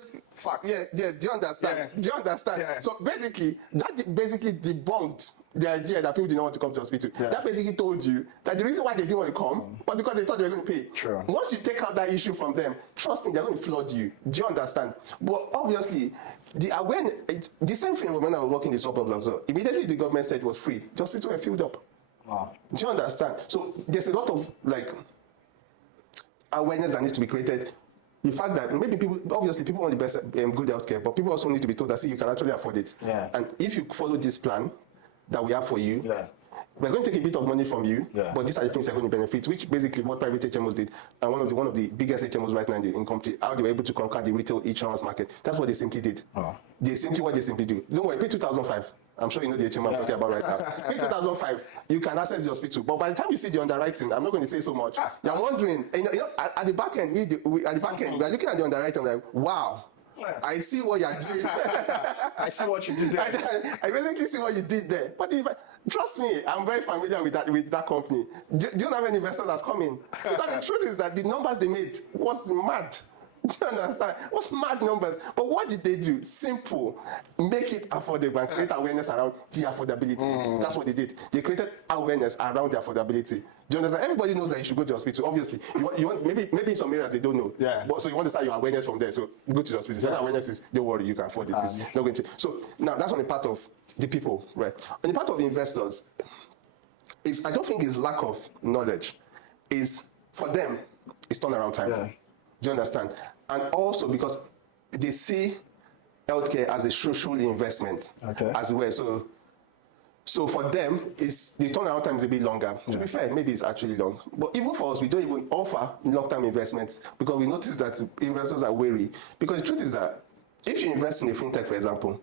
Yeah. Do you understand? Yeah. Do you understand? Yeah. So basically, that basically debunked the idea that people did not want to come to hospital. Yeah. That basically told you that the reason why they didn't want to come was because they thought they were going to pay. True. Once you take out that issue from them, trust me, they're going to flood you. Do you understand? But obviously, the awareness, the same thing when I was working in the suburbs as well. Immediately the government said it was free. The hospitals were filled up. Wow. Do you understand? So there's a lot of awareness that needs to be created. The fact that maybe people want the best good healthcare, but people also need to be told that see, you can actually afford it. Yeah. And if you follow this plan that we have for you, Yeah. we're going to take a bit of money from you, Yeah. but these are the things that are going to benefit, which basically what private HMOs did. And one of the biggest HMOs right now in country, how they were able to conquer the retail insurance market. That's what they simply did. Oh. What they simply do. Don't worry, pay 2005. I'm sure you know the HMO I'm talking about right now. Pay 2005, you can access the hospital. But by the time you see the underwriting, I'm not going to say so much. You're wondering, at the back end, we're looking at the underwriting, I'm like, wow. I see what you're doing. I see what you did there. I basically see what you did there. But trust me, I'm very familiar with that company. Do you know how many investors that's coming? But the truth is that the numbers they made was mad. Do you understand? What's mad numbers? But what did they do? Simple. Make it affordable and create awareness around the affordability. That's what they did. They created awareness around the affordability. Do you understand? Everybody knows that you should go to the hospital. Obviously, you want maybe in some areas they don't know. Yeah. But so you want to start your awareness from there. So go to the hospital. So that awareness is don't worry, you can afford it. It's not going to. So now that's on the part of the people, right? On the part of the investors, I don't think it's lack of knowledge. Is for them, it's turnaround time. Yeah. Do you understand? And also because they see healthcare as a social investment as well. So for them, the turnaround time is a bit longer. To be fair, maybe it's actually long. But even for us, we don't even offer long-term investments because we notice that investors are wary. Because the truth is that if you invest in a fintech, for example,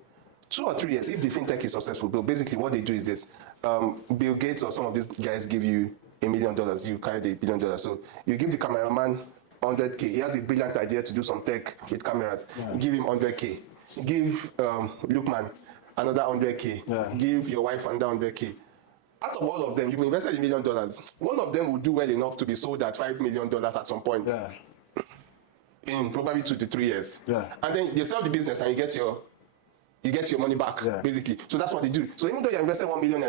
2 or 3 years, if the fintech is successful, basically what they do is this. Bill Gates or some of these guys give you $1 million, you carry the $1 billion. So you give the cameraman 100K. He has a brilliant idea to do some tech with cameras. Yeah. Give him 100K. Give Lukman another 100K. Yeah. Give your wife another 100K. Out of all of them, you've invested $1 million. One of them will do well enough to be sold at $5 million at some point. Yeah. In probably 2 to 3 years. Yeah. And then you sell the business and you get your money back, basically. So that's what they do. So even though you invested $1 million,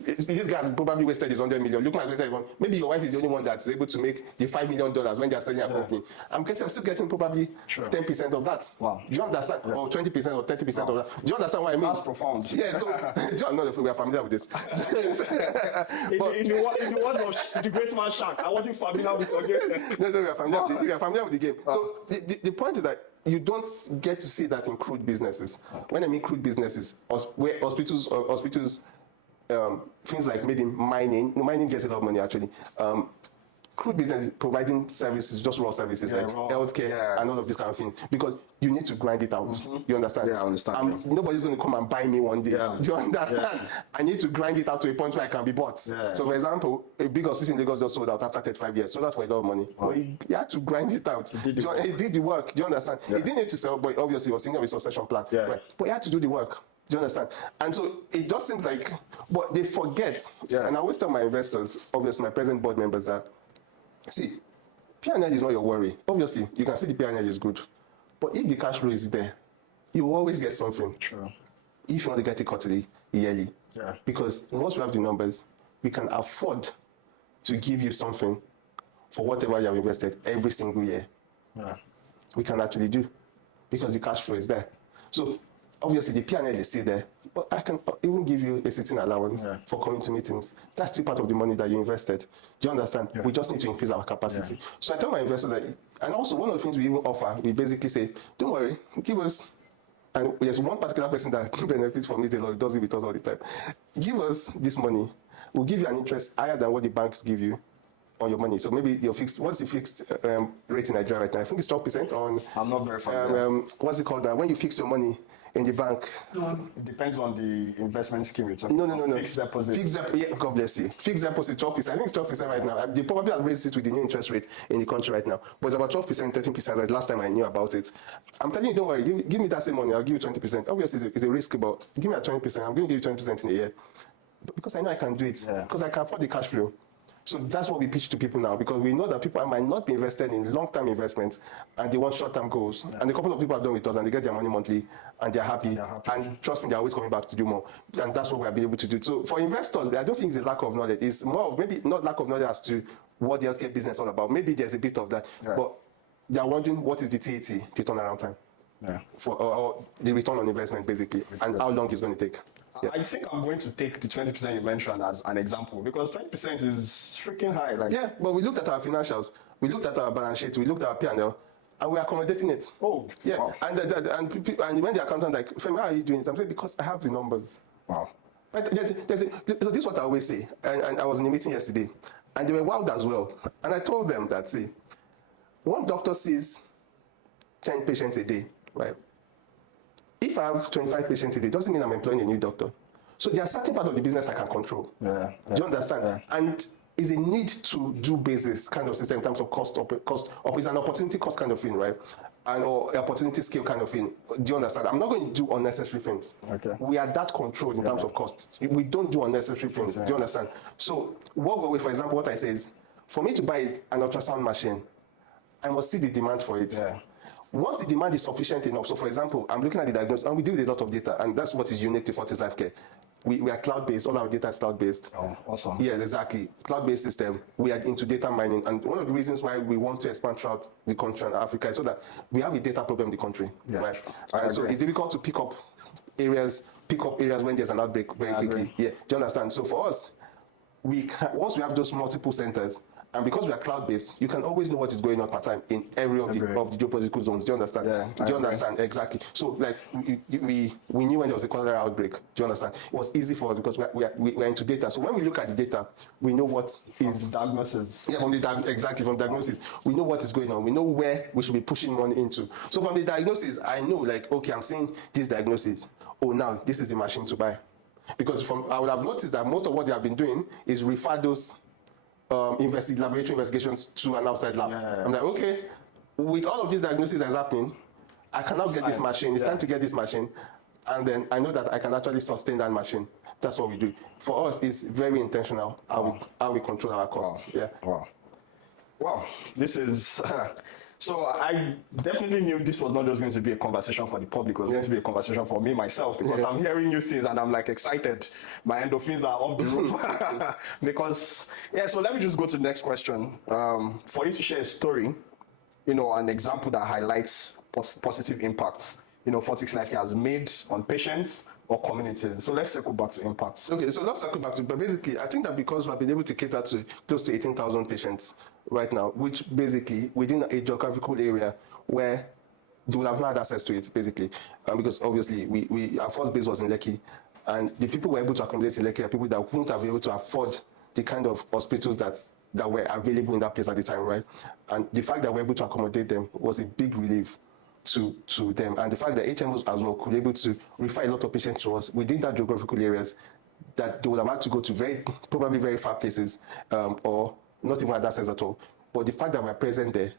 this guy has probably wasted his $100 million. Look, maybe your wife is the only one that's able to make the $5 million when they're selling a company. I'm still getting probably 10% of that. Wow. Do you understand? Yeah. Or 20% or 30% of that. Do you understand what I mean? That's profound. Yeah, so I know if we are familiar with this. in the world of the great man Shark, I wasn't familiar with the game. No, we are familiar with the game. So the point is that you don't get to see that in crude businesses. When I mean crude businesses, where hospitals, things like maybe mining gets a lot of money actually. Crude business is providing services, just raw services like healthcare and all of this kind of thing, because you need to grind it out. You understand? Yeah, I understand. Nobody's going to come and buy me one day. Yeah. Do you understand? Yeah. I need to grind it out to a point where I can be bought. Yeah. So, for example, a big hospital in Lagos just sold out after 35 years. So that's for a lot of money. Wow. But he had to grind it out. He did the work. Do you understand? Yeah. He didn't need to sell, but obviously he was thinking of a succession plan. Yeah. Right? But he had to do the work. Do you understand? And so it just seems like, but they forget. Yeah. And I always tell my investors, obviously my present board members, that see, P&L is not your worry. Obviously, you can see the P&L is good. But if the cash flow is there, you will always get something. True. If you want to get it quarterly, yearly. Yeah. Because once we have the numbers, we can afford to give you something for whatever you have invested every single year. Yeah. We can actually do. Because the cash flow is there. So, obviously, the P&L is still there. But I can even give you a sitting allowance for coming to meetings. That's still part of the money that you invested. Do you understand? Yeah. We just need to increase our capacity. Yeah. So I tell my investors that, and also one of the things we even offer, we basically say, don't worry, give us, and there's one particular person that benefits from it a lot, does it with us all the time. Give us this money. will give you an interest higher than what the banks give you on your money. So maybe your fixed, what's the fixed rate in Nigeria right now? I think it's 12% on. I'm not very familiar. What's it called now? When you fix your money in the bank. It depends on the investment scheme you're talking No. Fixed deposit. Yeah, God bless you. Fixed deposit, 12%. I think it's 12% right now. They probably have raised it with the new interest rate in the country right now. But it's about 12%, 13%. Like last time I knew about it. I'm telling you, don't worry. Give me that same money. I'll give you 20%. Obviously, it's a risk, but give me a 20%. I'm going to give you 20% in a year. Because I know I can do it. Because I can afford the cash flow. So that's what we pitch to people now, because we know that people might not be invested in long-term investments and they want short-term goals. And a couple of people have done with us and they get their money monthly and they're happy. And trust me, they're always coming back to do more. And that's what we'll be able to do. So for investors, I don't think it's a lack of knowledge. It's more of maybe not lack of knowledge as to what the healthcare business is all about. Maybe there's a bit of that. But they're wondering what is the TAT, the turnaround time, or the return on investment, basically, and how long it's going to take. I think I'm going to take the 20% you mentioned as an example, because 20% is freaking high. Like, yeah, but we looked at our financials, we looked at our balance sheet, we looked at our P&L, and we're accommodating it. Oh, yeah. Wow. And when the accountant like, Femi, how are you doing it? I'm saying, because I have the numbers. Wow. Right? So this is what I always say. And I was in a meeting yesterday, and they were wild as well. And I told them that, see, one doctor sees 10 patients a day, right? If I have 25 patients a day, doesn't mean I'm employing a new doctor. So there are certain part of the business I can control. Do you understand? And it's a need to do basis kind of system in terms of cost it's an opportunity cost kind of thing, right? And or opportunity scale kind of thing. Do you understand? I'm not going to do unnecessary things. We are that controlled in terms of cost. We don't do unnecessary things. Do you understand? So for example, what I say is, for me to buy an ultrasound machine, I must see the demand for it. Once the demand is sufficient enough, so for example, I'm looking at the diagnosis, and we deal with a lot of data, and that's what is unique to Fortics Life Care. We are cloud-based, all our data is cloud-based. Oh, awesome. Yeah, exactly. Cloud-based system. We are into data mining, and one of the reasons why we want to expand throughout the country and Africa is so that we have a data problem in the country. Right? And so it's difficult to pick up areas when there's an outbreak very quickly. Yeah, do you understand? So for us, once we have those multiple centers, and because we are cloud-based, you can always know what is going on per time in every of the geopolitical zones. Do you understand? Do you understand? Exactly. So, like, we knew when there was a cholera outbreak. Do you understand? It was easy for us because we're into data. So when we look at the data, we know what is diagnosis. Yeah, from diagnosis. We know what is going on. We know where we should be pushing money into. So from the diagnosis, I know, like, okay, I'm seeing this diagnosis. Oh, now this is the machine to buy. Because I would have noticed that most of what they have been doing is refer those laboratory investigations to an outside lab. I'm like, okay, with all of these diagnoses that's happening, I can now get this machine. It's time to get this machine. And then I know that I can actually sustain that machine. That's what we do. For us, it's very intentional how we control our costs. Wow. This is... So I definitely knew this was not just going to be a conversation for the public. It was going to be a conversation for me, myself, because I'm hearing new things and I'm like excited. My endorphins are off the roof. Because, so let me just go to the next question. For you to share a story, an example that highlights positive impacts, Fortics Life has made on patients or communities. So let's circle back to impacts. Okay, so let's circle back to, but basically, I think that because we've been able to cater to close to 18,000 patients right now, which basically within a geographical area where they will have not had access to it, basically, because obviously our first base was in Lekki, and the people who were able to accommodate in Lekki are people that wouldn't have been able to afford the kind of hospitals that were available in that place at the time, right? And the fact that we're able to accommodate them was a big relief to them. And the fact that HMOs as well could be able to refer a lot of patients to us within that geographical areas that they would have had to go to probably very far places, or not even had access at all. But the fact that we're present there,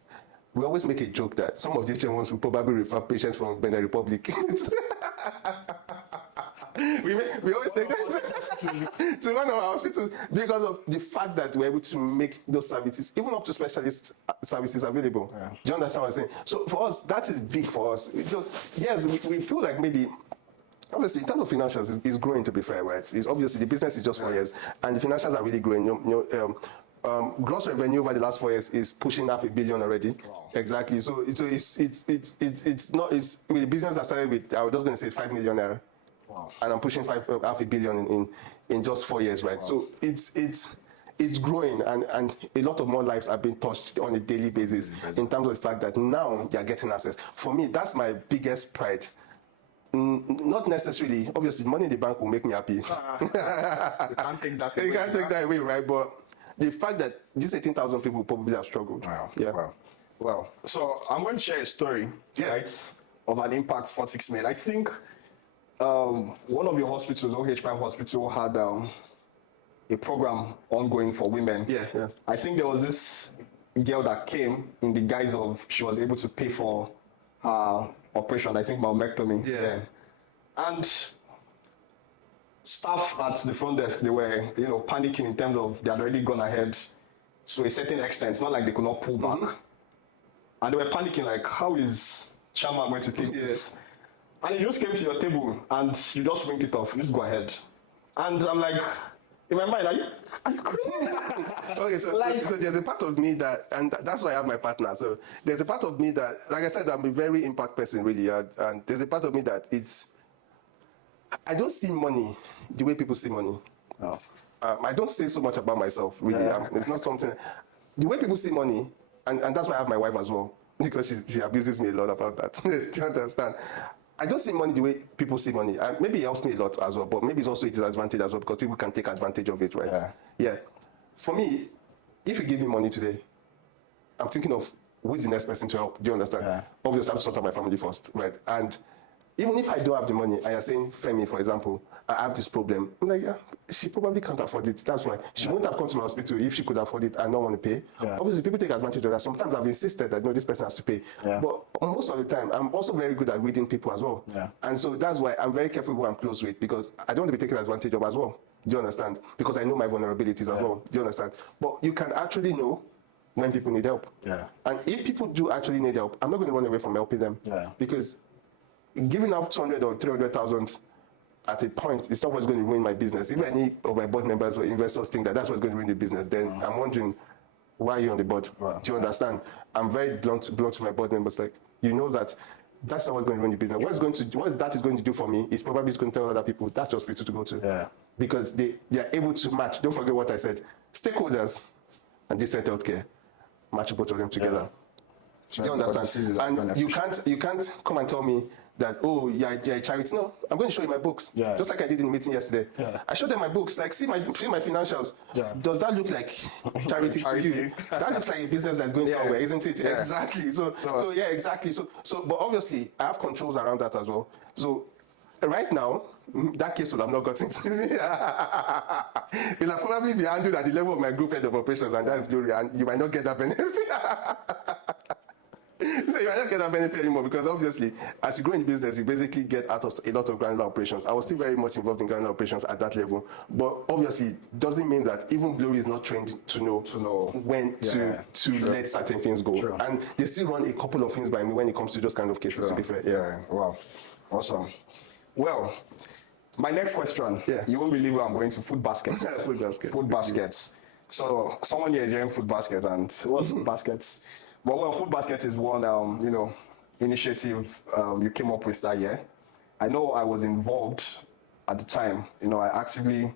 we always make a joke that some of the HMOs will probably refer patients from Benin Republic. we always make that to one of our hospitals because of the fact that we're able to make those services, even up to specialist services, available. Do you understand what I'm saying? So for us, that is big for us. So yes, we feel like maybe, obviously, in terms of financials, it's growing, to be fair, right? It's obviously the business is just 4 years, and the financials are really growing. Gross revenue over the last 4 years is pushing $500 million already. Wow. Exactly. So it's not with the business that started with, I was just going to say 5 million naira. Wow. And I'm pushing $500 million in just 4 years, right? Wow. So it's growing, and a lot of more lives are being touched on a daily basis in terms of the fact that now they are getting access. For me, that's my biggest pride. Not not necessarily. Obviously, money in the bank will make me happy. You can't take that away. You can't take that away, right? But the fact that these 18,000 people probably have struggled. Wow. Yeah. Wow. Well, so I'm going to share a story, right, of an impact Fortics made. I think one of your hospitals, OH Prime Hospital, had a program ongoing for women. Yeah. I think there was this girl that came in the guise of she was able to pay for her operation, I think mammectomy. Yeah. And staff at the front desk, they were, panicking in terms of they had already gone ahead to a certain extent, not like they could not pull back. And they were panicking like, how is Chama going to take this? And it just came to your table and you just winked it off. Just go ahead. And I'm like, in my mind, are you crazy? Okay, so there's a part of me that, and that's why I have my partner. So there's a part of me that, like I said, I'm a very impact person, really. And there's a part of me that I don't see money the way people see money. Oh. I don't say so much about myself, really. It's not something. The way people see money, and that's why I have my wife as well, because she abuses me a lot about that. Do you understand? I don't see money the way people see money. Maybe it helps me a lot as well, but maybe it's also a disadvantage as well because people can take advantage of it, right? Yeah. For me, if you give me money today, I'm thinking of who is the next person to help. Do you understand? Yeah. Obviously, I have to sort out my family first, right? And even if I don't have the money, and you're saying, Femi, for example, I have this problem. I'm like, she probably can't afford it. That's why. She wouldn't have come to my hospital if she could afford it and not want to pay. Yeah. Obviously, people take advantage of that. Sometimes I've insisted that, no, this person has to pay. Yeah. But most of the time, I'm also very good at reading people as well. Yeah. And so that's why I'm very careful who I'm close with because I don't want to be taken advantage of as well. Do you understand? Because I know my vulnerabilities as well. Do you understand? But you can actually know when people need help. Yeah. And if people do actually need help, I'm not going to run away from helping them. Yeah. Because giving out 200 or 300,000 at a point is not what's going to ruin my business. If any of my board members or investors think that that's what's going to ruin the business, then I'm wondering, why are you on the board? Wow. Do you understand? I'm very blunt to my board members. Like, you know that that's not what's going to ruin the business. What that is going to do for me is probably going to tell other people that's your hospital to go to. Yeah. Because they are able to match. Don't forget what I said. Stakeholders and decent healthcare match both of them together. So Do you understand? And you can't come and tell me that, oh, yeah, a charity. No, I'm going to show you my books. Yeah. Just like I did in the meeting yesterday. Yeah. I showed them my books. Like, see my financials. Yeah. Does that look like charity to you? That looks like a business that's going somewhere, isn't it? Yeah. Exactly. So yeah, exactly. So, but obviously, I have controls around that as well. So, right now, that case will have not gotten to me. It will have probably be handled at the level of my group head of operations, and that's glory, and you might not get that benefit. So you might not get that benefit anymore because obviously, as you grow in the business, you basically get out of a lot of granular operations. I was still very much involved in granular operations at that level, but obviously, doesn't mean that even Glory is not trained to know when to let certain things go. True. And they still run a couple of things by me when it comes to those kind of cases. To be fair, Yeah. Wow. Awesome. Well, my next question. Yeah. You won't believe where I'm going to. Food baskets. Food basket. Food baskets. So someone here is hearing food basket, and what's food baskets? Well, food basket is one initiative you came up with that year. I know I was involved at the time. I actively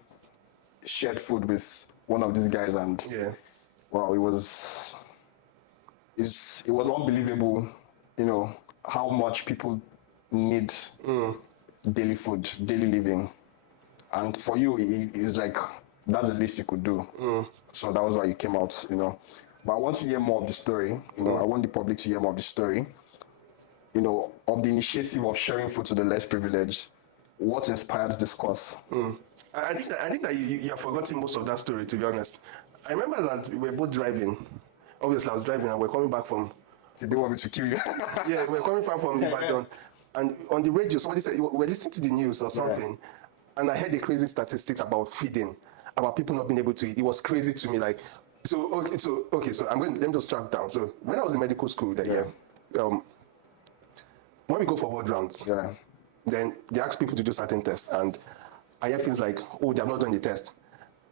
shared food with one of these guys, and wow, it was unbelievable. How much people need daily food, daily living, and for you, it's like that's the least you could do. So that was why you came out. But I want to hear more of the story. I want the public to hear more of the story. Of the initiative of sharing food to the less privileged. What inspired this cause? I think that you have forgotten most of that story, to be honest. I remember that we were both driving. Obviously, I was driving and we're coming back from. They didn't want me to kill you. Yeah, we're coming back from Ibadan. And on the radio, somebody said, we're listening to the news or something. And I heard the crazy statistics about feeding, about people not being able to eat. It was crazy to me. Like, so let me just track down. So when I was in medical school that year, when we go for ward rounds, then they ask people to do certain tests, and I hear things like, oh, they have not done the test,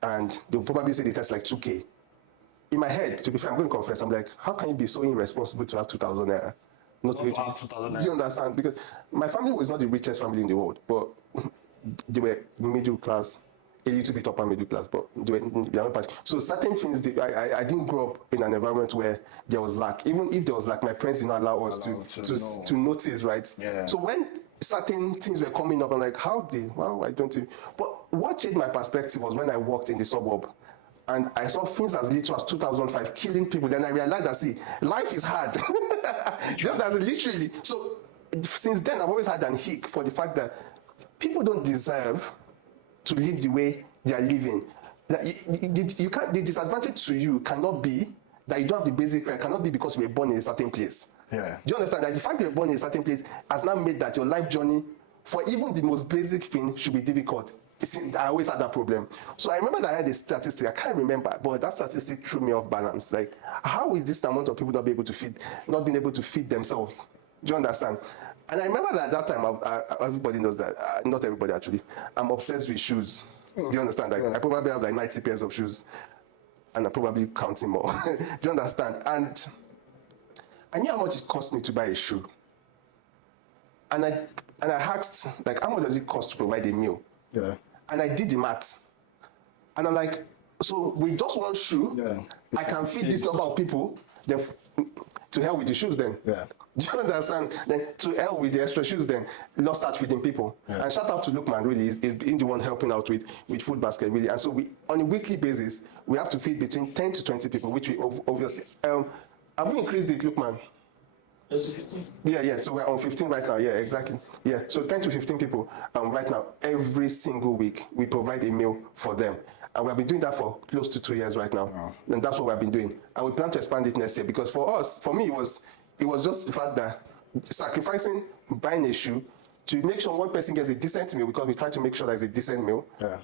and they'll probably say the test like 2K. In my head, to be fair, I'm going to confess, I'm like, how can you be so irresponsible to have 2,000 naira? Not to have 2,000 naira. Do you understand? Because my family was not the richest family in the world, but they were middle class, a little bit upper middle class, but they were not part. So certain things, I didn't grow up in an environment where there was lack. Even if there was lack, my parents did not allow us to notice, right? Yeah. So when certain things were coming up. I'm like, why don't you? But what changed my perspective was when I walked in the suburb and I saw things as little as 2005 killing people. Then I realized that, see, life is hard. Just as literally. So since then, I've always had an hick for the fact that people don't deserve to live the way they are living. You can't, the disadvantage to you cannot be that you don't have the basic right, cannot be because you were born in a certain place. Yeah. Do you understand that the fact you were born in a certain place has now made that your life journey for even the most basic thing should be difficult? I always had that problem. So I remember that I had a statistic, I can't remember, but that statistic threw me off balance. Like, how is this amount of people not being able to feed themselves? Do you understand? And I remember that at that time, everybody knows that, not everybody actually, I'm obsessed with shoes. Do you understand? Like, I probably have like 90 pairs of shoes, and I'm probably counting more. Do you understand? And I knew how much it cost me to buy a shoe. And I asked, like, how much does it cost to provide a meal? Yeah. And I did the math. And I'm like, so with just one shoe, I can feed this number of people, then to hell with the shoes then. Yeah. Do you understand? Then to hell with the extra shoes then. Let's start feeding people. Yeah. And shout out to Lukman, really, is being the one helping out with food basket, really. And so on a weekly basis, we have to feed between 10 to 20 people, which we obviously, have we increased it, Lukman? It's 15. Yeah. So we're on 15 right now. Yeah, exactly. Yeah. So 10 to 15 people right now. Every single week, we provide a meal for them. And we've been doing that for close to 2 years right now. Oh. And that's what we've been doing. And we plan to expand it next year because for me, it was just the fact that sacrificing buying a shoe to make sure one person gets a decent meal, because we try to make sure there's a decent meal. Yeah.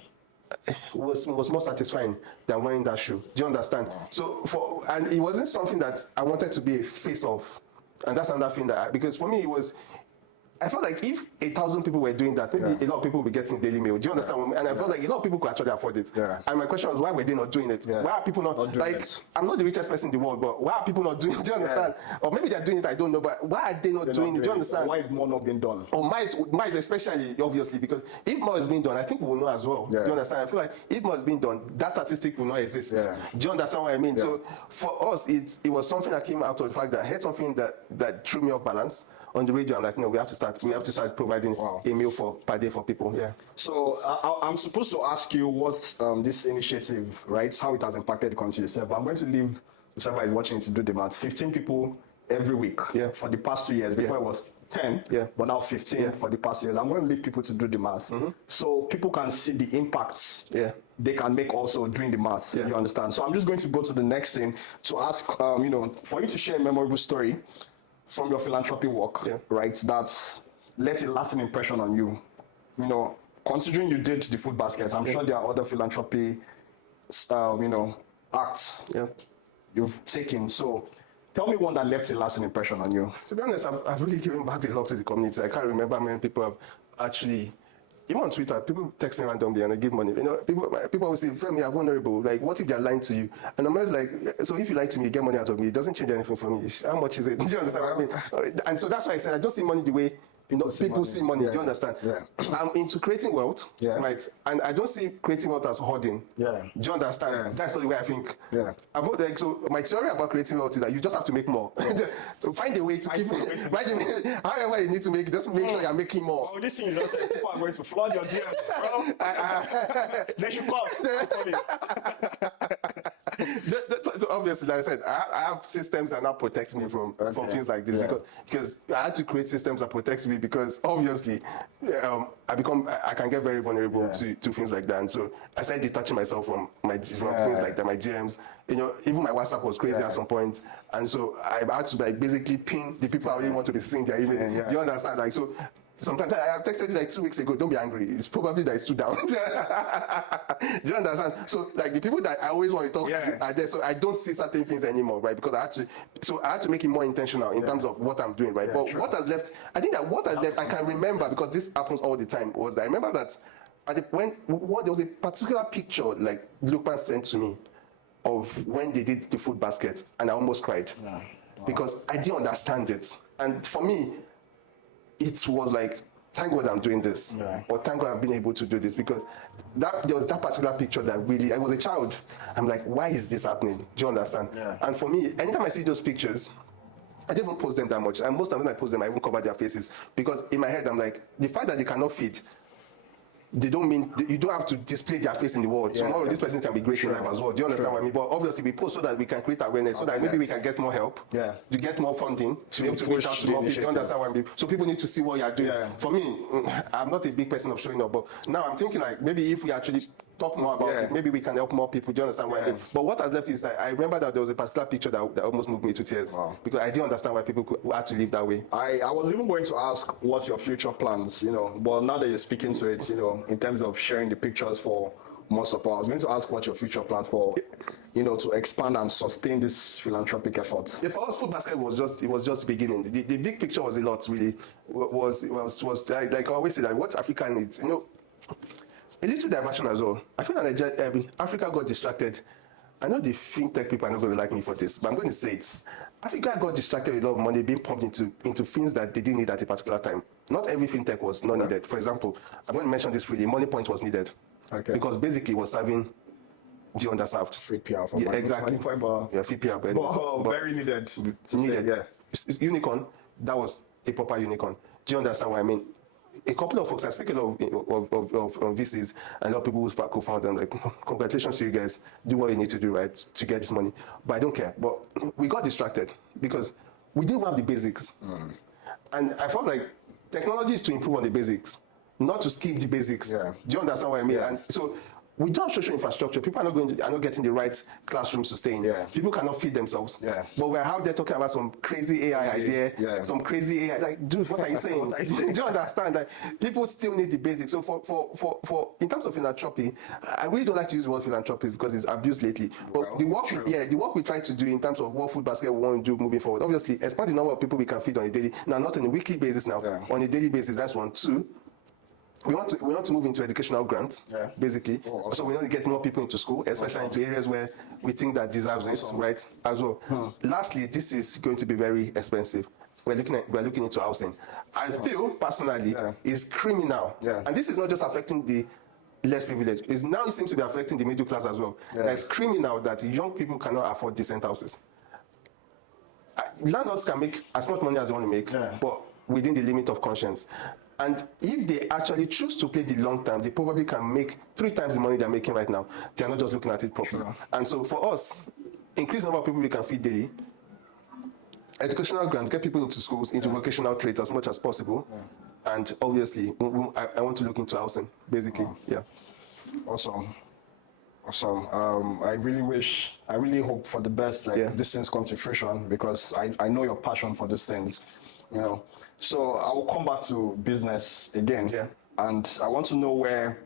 Was more satisfying than wearing that shoe. Do you understand? Oh. So and it wasn't something that I wanted to be a face of. And that's another thing because for me I felt like if 1,000 people were doing that, maybe a lot of people would be getting a daily meal. Do you understand? And I felt like a lot of people could actually afford it. Yeah. And my question was, why were they not doing it? Yeah. Why are people not like, it? I'm not the richest person in the world, but why are people not doing it? Do you understand? Yeah. Or maybe they're doing it, I don't know, but why are they not doing it? Do you understand? Why is more not being done? Or mine especially, obviously, because if more is being done, I think we will know as well. Yeah. Do you understand? I feel like if more is being done, that statistic will not exist. Yeah. Do you understand what I mean? Yeah. So for us, it was something that came out of the fact that I heard something that threw me off balance. On the radio, I'm like, no, we have to start providing a meal per day for people. Yeah. So I'm supposed to ask you what this initiative, right, how it has impacted the community itself. But I'm going to leave whoever is watching to do the math. 15 people every week for the past 2 years. Before it was 10, but now 15 for the past years. I'm going to leave people to do the math, so people can see the impacts they can make also doing the math. You understand? So I'm just going to go to the next thing to ask, for you to share a memorable story from your philanthropy work, right? That's left a lasting impression on you. Considering you did the food basket, I'm sure there are other philanthropy, acts you've taken. So tell me one that left a lasting impression on you. To be honest, I've really given back a lot to the community. I can't remember how many people have actually, even on Twitter, people text me randomly and I give money. People always say, Femi, you're vulnerable. Like, what if they're lying to you? And I'm always like, so if you lie to me, you get money out of me. It doesn't change anything for me. How much is it? Do you understand what I mean? And so that's why I said I don't see money the way people see money. Do you understand? Yeah. I'm into creating wealth, right? And I don't see creating wealth as hoarding. Yeah. Do you understand? Yeah. That's not the way I think. Yeah. So my theory about creating wealth is that you just have to make more. Find a way to keep however you need to make, just make sure you're making more. Oh, this thing you just said, people are going to flood your DMs, bro. They should come. So obviously, like I said, I have systems that now protect me from things like this because I had to create systems that protect me because obviously I can get very vulnerable to things like that. And so I started detaching myself from things like that, my DMs. Even my WhatsApp was crazy at some point, and so I had to basically pin the people I really want to be seeing their email. Do you understand? Like so. Sometimes I have texted you like 2 weeks ago, don't be angry. It's probably that it's too down. Do you understand? So like the people that I always want to talk to are there. So I don't see certain things anymore, right? Because I had to make it more intentional in terms of what I'm doing, right? But what has left, I think that what has left, I can remember because this happens all the time, was that I remember that there was a particular picture like Lukman sent to me of when they did the food basket and I almost cried because I didn't understand it. And for me, it was like, thank God I'm doing this, or thank God I've been able to do this, because there was that particular picture that really, I was a child, I'm like, why is this happening? Do you understand? Yeah. And for me, anytime I see those pictures, I don't even post them that much. And most of the time when I post them, I even cover their faces. Because in my head, I'm like, the fact that they cannot feed, they don't mean you don't have to display their face in the world. Tomorrow, this person can be great in life as well. Do you understand what I mean? But obviously, we post so that we can create awareness, so that maybe we can get more help, to get more funding, to be able to reach out to more people. You understand what I mean? So people need to see what you are doing. For me, I'm not a big person of showing up, but now I'm thinking like maybe if we actually talk more about it, maybe we can help more people. Do you understand what I mean? But what has left is that I remember that there was a particular picture that almost moved me to tears because I didn't understand why people had to live that way. I was even going to ask what your future plans, but now that you're speaking to it, in terms of sharing the pictures for more support, I was going to ask what your future plans for, to expand and sustain this philanthropic effort. Yeah, for us, Food Basket was just beginning. The big picture was a lot, really. Was like I always say that what Africa needs, a little diversion as well. I feel that Africa got distracted. I know the fintech people are not going to like me for this, but I'm going to say it. Africa got distracted with a lot of money being pumped into things that they didn't need at a particular time. Not every fintech was not needed. For example, I'm going to mention this freely. Money Point was needed. Okay. Because basically it was serving the underserved. Free PR for exactly. Money Point, yeah, free PR. But very needed. Needed. Unicorn, that was a proper unicorn. Do you understand what I mean? A couple of folks, I speak a lot of VCs, and a lot of people who co-found them, like, congratulations to you guys, do what you need to do, right, to get this money. But I don't care. But we got distracted because we didn't have the basics. And I felt like technology is to improve on the basics, not to skip the basics. Do you understand what I mean? And so we don't have social infrastructure. People are not getting the right classrooms to stay in. People cannot feed themselves. But we're out there talking about some crazy AI idea, some crazy AI. Like, dude, what are you saying? Do you understand that people still need the basics? So for in terms of philanthropy, I really don't like to use the word philanthropy because it's abused lately. But the work we try to do in terms of what Food Basket we want to do moving forward, obviously, expand the number of people we can feed on a daily. Now, not on a weekly basis now, on a daily basis. That's one. Two, we want to move into educational grants, basically. So we want to get more people into school, especially into areas where we think that deserves it, right? As well. Lastly, this is going to be very expensive. We're looking into housing. I feel personally it's criminal, and this is not just affecting the less privileged. It seems to be affecting the middle class as well. It's criminal that young people cannot afford decent houses. Landlords can make as much money as they want to make, but within the limit of conscience. And if they actually choose to play the long term, they probably can make 3 times the money they're making right now. They're not just looking at it properly. And so for us, increase the number of people we can feed daily, educational grants, get people into schools, into vocational trades as much as possible. And obviously, I want to look into housing, basically. Awesome. I really hope for the best, these things come to fruition, because I know your passion for these things, So I will come back to business again, and I want to know where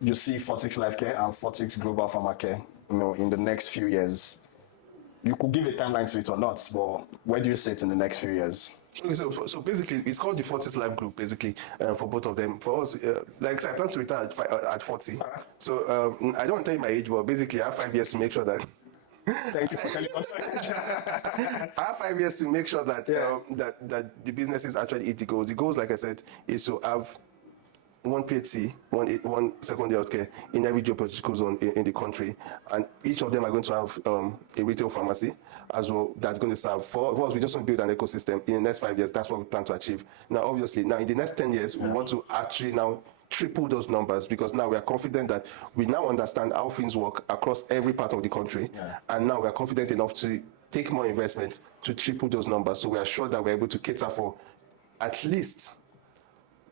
you see Fortics Life Care and Fortics Global Pharma Care, in the next few years. You could give a timeline to it or not, but where do you see it in the next few years? Okay, so basically, it's called the Fortics Life Group, basically, for both of them. For us, like I plan to retire at 40. So I don't want to tell you my age, but basically, I have 5 years to make sure that. Thank you for telling us. I have 5 years to make sure that that the businesses actually hit the goals. The goals, like I said, is to have 1 PHC, one secondary healthcare in every geopolitical zone in the country, and each of them are going to have a retail pharmacy as well that's going to serve. For us, we just want to build an ecosystem. In the next 5 years, that's what we plan to achieve. Now, obviously, in the next 10 years, we want to actually now triple those numbers, because now we are confident that we now understand how things work across every part of the country, and now we are confident enough to take more investment to triple those numbers. So we are sure that we're able to cater for at least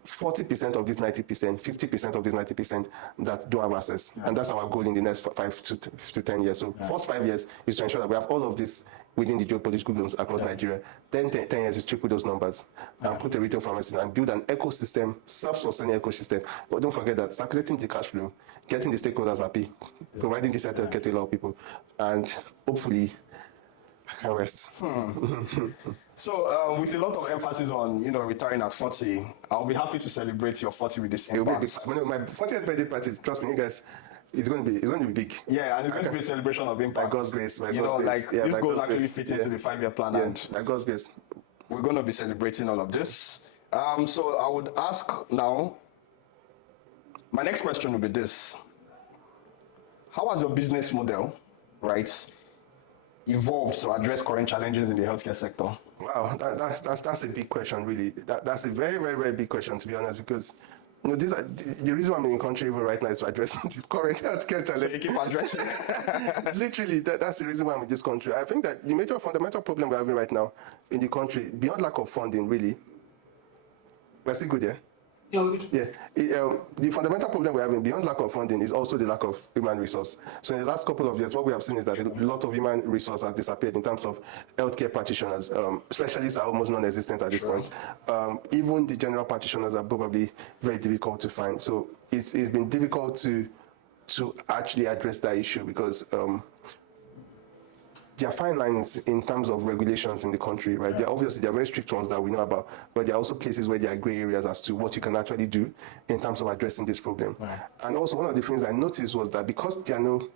40% of this 90%, 50% of this 90% that don't have access. And that's our goal in the next 5 to 10 years. So first 5 years is to ensure that we have all of this within the geopolitical zones across Nigeria. Then 10 years is triple those numbers and put a retail pharmacy and build an ecosystem, self-sustaining ecosystem. But don't forget that circulating the cash flow, getting the stakeholders happy, providing this healthcare to a lot of people, and hopefully I can rest. So with a lot of emphasis on retiring at 40, I'll be happy to celebrate your 40 with this impact. My 40th birthday party, trust me, you guys, it's going to be big. Yeah, and it's going to be a celebration of impact. By God's grace. This goes actually fit into the 5-year plan. And by God's grace. We're going to be celebrating all of this. So I would ask now, my next question will be this. How has your business model, evolved to address current challenges in the healthcare sector? Wow, that's a big question, really. That's a very, very, very big question, to be honest, because these are the reason why I'm in the country even right now is to address the current healthcare challenge. So you keep addressing. Literally, that's the reason why I'm in this country. I think that the major fundamental problem we're having right now in the country, beyond lack of funding, really, we're still good, yeah? Yeah, we could. Yeah, the fundamental problem we're having beyond lack of funding is also the lack of human resource. So in the last couple of years, what we have seen is that a lot of human resource has disappeared in terms of healthcare practitioners. Specialists are almost non-existent at this point. Even the general practitioners are probably very difficult to find. So it's been difficult to actually address that issue because there are fine lines in terms of regulations in the country, right? There are very strict ones that we know about, but there are also places where there are gray areas as to what you can actually do in terms of addressing this problem. Right. And also one of the things I noticed was that because there are no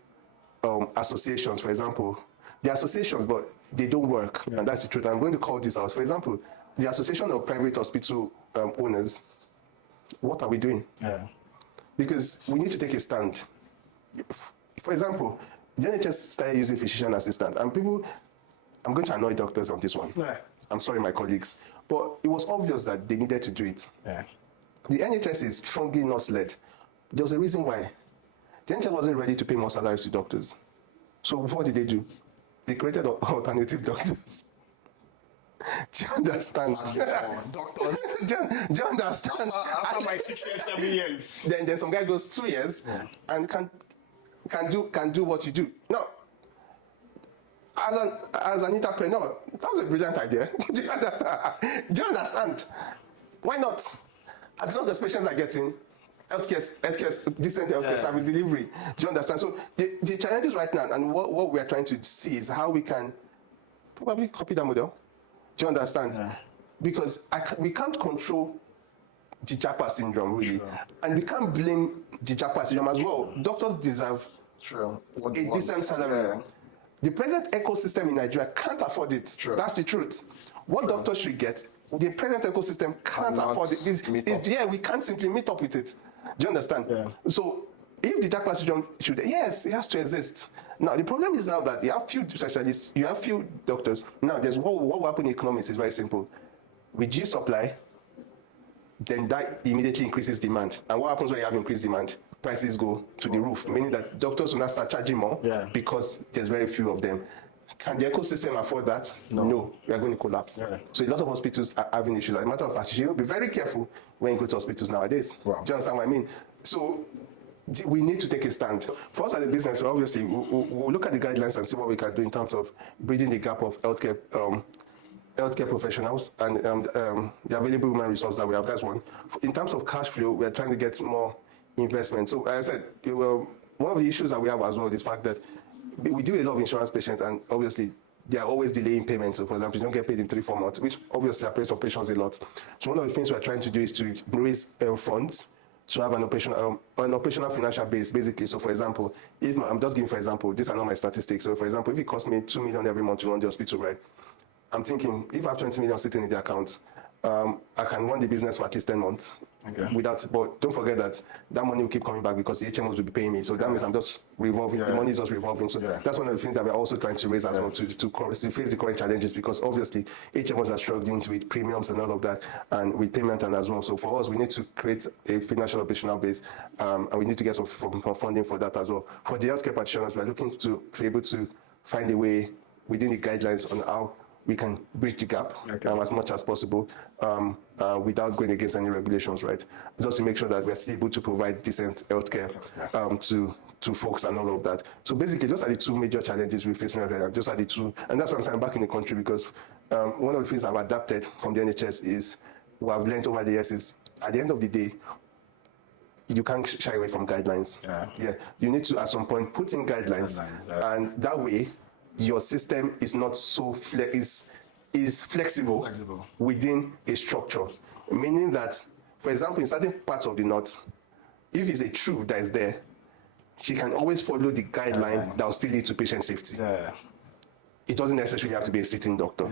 associations, for example, there are associations, but they don't work, and that's the truth. I'm going to call this out. For example, the Association of Private Hospital Owners, what are we doing? Yeah. Because we need to take a stand. For example, the NHS started using physician assistant, and I'm going to annoy doctors on this one. Yeah. I'm sorry, my colleagues, but it was obvious that they needed to do it. Yeah. The NHS is strongly nurse-led. There was a reason why. The NHS wasn't ready to pay more salaries to doctors. So what did they do? They created alternative doctors. Do you understand? Doctors. do you understand? After my 6 years, 7 years. Then some guy goes 2 years and can do what you do. Now, as an entrepreneur, that was a brilliant idea. Do you understand? Why not? As long as patients are getting decent healthcare service delivery. Do you understand? So the challenges right now and what we are trying to see is how we can probably copy that model. Do you understand? Yeah. Because we can't control the Japa syndrome, really. Sure. And we can't blame the Japa syndrome as well. Doctors deserve a decent salary. Yeah. The present ecosystem in Nigeria can't afford it. True. That's the truth. What doctors should get, the present ecosystem can't afford it. We can't simply meet up with it. Do you understand? Yeah. So if the Japa syndrome it has to exist. Now, the problem is now that you have few specialists, you have few doctors. Now, what will happen in economics is very simple. Reduce supply, then that immediately increases demand. And what happens when you have increased demand? Prices go to the roof, meaning that doctors will now start charging more because there's very few of them. Can the ecosystem afford that? No, we are going to collapse. Yeah. So a lot of hospitals are having issues. As a matter of fact, you should be very careful when you go to hospitals nowadays. Wow. Do you understand what I mean? So we need to take a stand. For us as a business, obviously, we'll look at the guidelines and see what we can do in terms of bridging the gap of healthcare professionals and the available human resource that we have. That's one. In terms of cash flow, we're trying to get more investment. So as I said, one of the issues that we have as well is the fact that we do a lot of insurance patients, and obviously they are always delaying payments. So for example, you don't get paid in 3-4 months, which obviously affects operations a lot. So one of the things we're trying to do is to raise funds to have an operational financial base, basically. So for example, if I'm just giving for example, these are not my statistics. So for example, if it costs me 2 million every month to run the hospital, right? I'm thinking if I have 20 million sitting in the account, I can run the business for at least 10 months. Okay. But don't forget that money will keep coming back because the HMOs will be paying me. So that means I'm just revolving. The money is just revolving. So that's one of the things that we're also trying to raise as well to face the current challenges, because obviously HMOs are struggling with premiums and all of that, and with payment and as well. So for us, we need to create a financial operational base, and we need to get some funding for that as well. For the healthcare practitioners, we're looking to be able to find a way within the guidelines on how we can bridge the gap as much as possible without going against any regulations, right? Just to make sure that we're still able to provide decent healthcare to folks and all of that. So basically, those are the two major challenges we're facing right now. Those are the two, and that's why I'm saying back in the country, because one of the things I've adapted from the NHS is what I've learned over the years is at the end of the day, you can't shy away from guidelines. You need to at some point put in guidelines, and that way your system is not so is flexible within a structure, meaning that, for example, in certain parts of the north, if it's a truth that is there, she can always follow the guideline that will still lead to patient safety. It doesn't necessarily have to be a sitting doctor.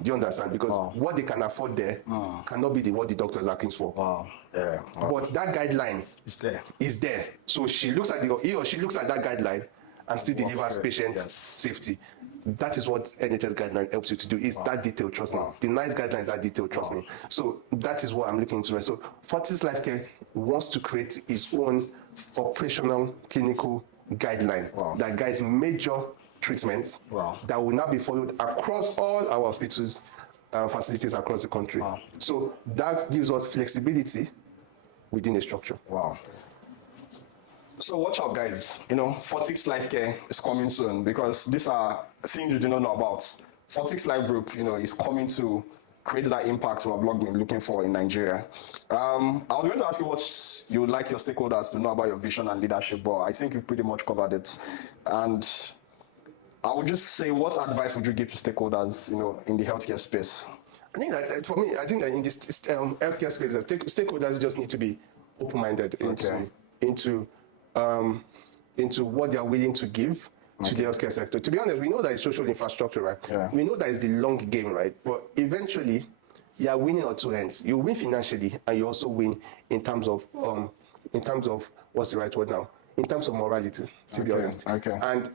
Do you understand? Because what they can afford there cannot be what the doctor is asking for. But that guideline is there. So he or she looks at that guideline and still delivers patient safety. That is what NHS guideline helps you to do. Is that detail, trust me. The NICE guideline is that detail, trust me. So that is what I'm looking into. So Fortics Life Care wants to create its own operational clinical guideline that guides major treatments that will now be followed across all our hospitals and facilities across the country. So that gives us flexibility within a structure. So watch out, guys. Fortics Life Care is coming soon, because these are things you do not know about. Fortics Life Group, is coming to create that impact we have been looking for in Nigeria. I was going to ask you what you would like your stakeholders to know about your vision and leadership, but I think you've pretty much covered it. And I would just say, what advice would you give to stakeholders, in the healthcare space? I think that for me, that in this healthcare space, stakeholders just need to be open-minded into what they are willing to give to the healthcare sector. To be honest, we know that it's social infrastructure, right? We know that it's the long game, right? But eventually, you are winning on two ends. You win financially, and you also win in terms of what's the right word now? In terms of morality, to be honest. And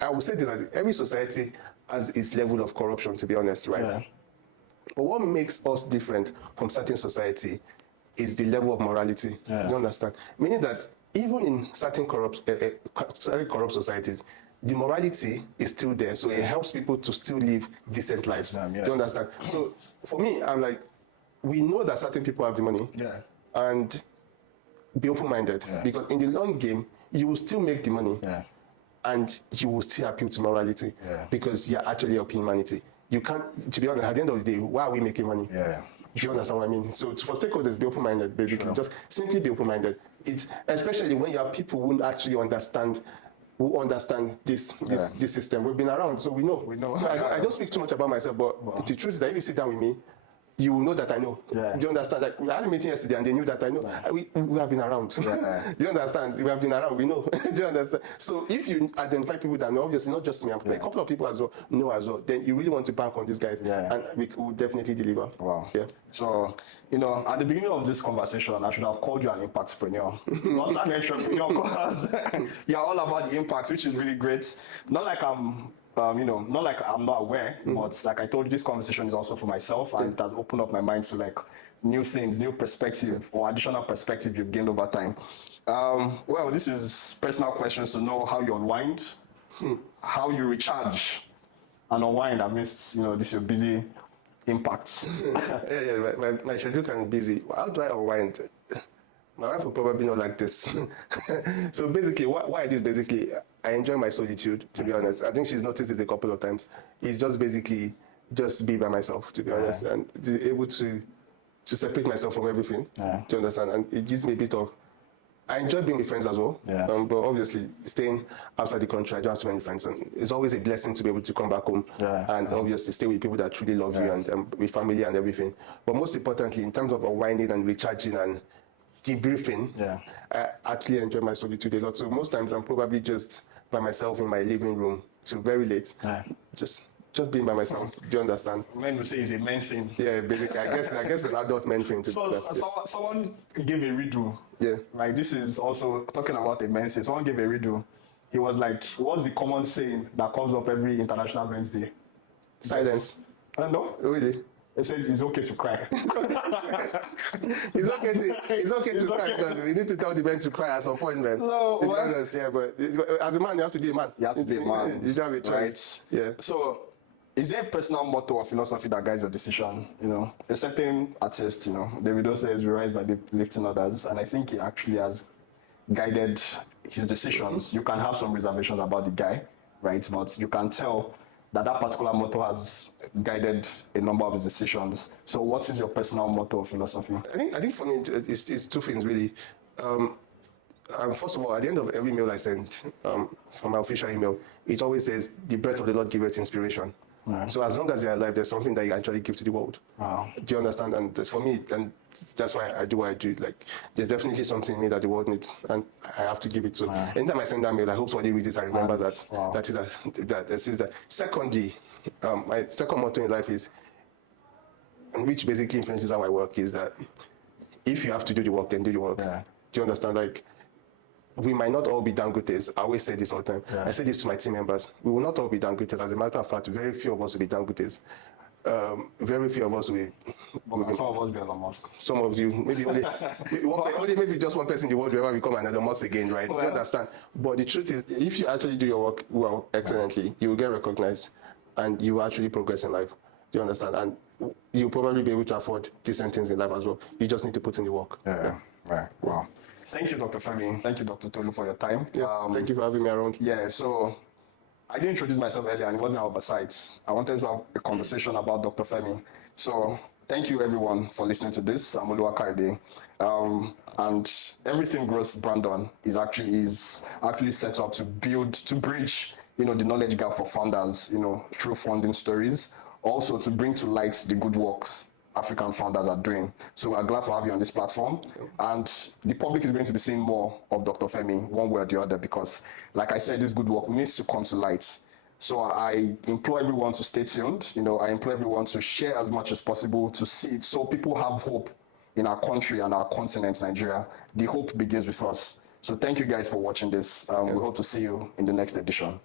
I would say that every society has its level of corruption, to be honest, right? But what makes us different from certain society is the level of morality. You understand? Meaning that even in certain corrupt societies, the morality is still there. So it helps people to still live decent lives. Do you understand? So for me, I'm like, we know that certain people have the money, and be open-minded, because in the long game, you will still make the money, and you will still appeal to morality, because you're actually helping humanity. You can't, to be honest, at the end of the day, why are we making money? Do you understand what I mean? So for stakeholders, be open-minded, basically. Just simply be open-minded. It's especially when you have people who actually understand this system. We've been around, so we know. I don't speak too much about myself, but the truth is that if you sit down with me, you will know that I know. Do you understand? Like, we had a meeting yesterday and they knew that I know. We have been around. Do you understand? We have been around, we know. Do you understand? So if you identify people that know, obviously not just me, a couple of people as well know as well, then you really want to bank on these guys, and we will definitely deliver. So, at the beginning of this conversation, I should have called you an impactpreneur. Not an entrepreneur, because you're all about the impact, which is really great. Not like I'm not like I'm not aware, but like I told you, this conversation is also for myself, and it has opened up my mind to like new things, new perspective, or additional perspective you've gained over time. Well, this is personal questions to know how you unwind, how you recharge and unwind amidst, this your busy impacts. My schedule can be busy. How do I unwind? My wife will probably not like this. So basically, why I do is basically, I enjoy my solitude, to be honest. I think she's noticed it a couple of times. It's just basically just be by myself, to be honest, and able to separate myself from everything. Do you understand? And it gives me a bit of, I enjoy being with friends as well. But obviously, staying outside the country, I don't have too many friends, and it's always a blessing to be able to come back home and obviously stay with people that truly love you, and with family and everything. But most importantly, in terms of unwinding and recharging and debriefing, I actually enjoy my solitude a lot. So most times I'm probably just by myself in my living room till very late, just being by myself. Do you understand? Men will say it's a men thing. Yeah, basically, I guess an adult men thing. So someone gave a riddle. Like, this is also talking about a men thing. Someone gave a riddle. He was like, what's the common saying that comes up every International Men's Day? Silence. I don't know. Really? They said it's okay to cry. It's okay to cry, because we need to tell the men to cry at some point, man. No, to be honest, but as a man, you have to be a man. You have to be a man. You have a choice. Right. So, is there a personal motto or philosophy that guides your decision? A certain artist, Davido says, "We rise by lifting others," and I think he actually has guided his decisions. You can have some reservations about the guy, right? But you can tell that particular motto has guided a number of his decisions. So what is your personal motto or philosophy? I think for me, it's two things, really. First of all, at the end of every mail I send, from my official email, it always says, "The breath of the Lord giveth inspiration." So as long as you're alive, there's something that you actually give to the world. Do you understand? And that's for me, and that's why I do what I do. Like, there's definitely something in me that the world needs, and I have to give it to. Anytime I send that mail, I hope somebody reads it and remember that is that. Secondly, my second motto in life is, which basically influences how I work, is that if you have to do the work, then do the work. Do you understand? Like, we might not all be Dangotes. I always say this all the time. I say this to my team members. We will not all be Dangotes. As a matter of fact, very few of us will be Dangotes. Very few of us will. Some of us be Elon Musk. Some of you, maybe maybe just one person in the world will ever become an Elon Musk again, right? Well, Do you understand? But the truth is, if you actually do your work well, excellently, you will get recognized, and you will actually progress in life. Do you understand? And you'll probably be able to afford decent things in life as well. You just need to put in the work. Yeah. Right. Wow. Thank you, Dr. Femi. Thank you, Dr. Tolu, for your time. Thank you for having me around. Yeah, so I didn't introduce myself earlier and it wasn't oversight. I wanted to have a conversation about Dr. Femi. So thank you everyone for listening to this. I'm Oluwakaide. And Everything Growth Brandon is actually set up to bridge, the knowledge gap for founders, through funding stories. Also to bring to light the good works African founders are doing. So we're glad to have you on this platform. And the public is going to be seeing more of Dr. Femi one way or the other because, like I said, this good work needs to come to light. So I implore everyone to stay tuned. I implore everyone to share as much as possible to see it so people have hope in our country and our continent, Nigeria. The hope begins with us. So thank you guys for watching this. We hope to see you in the next edition.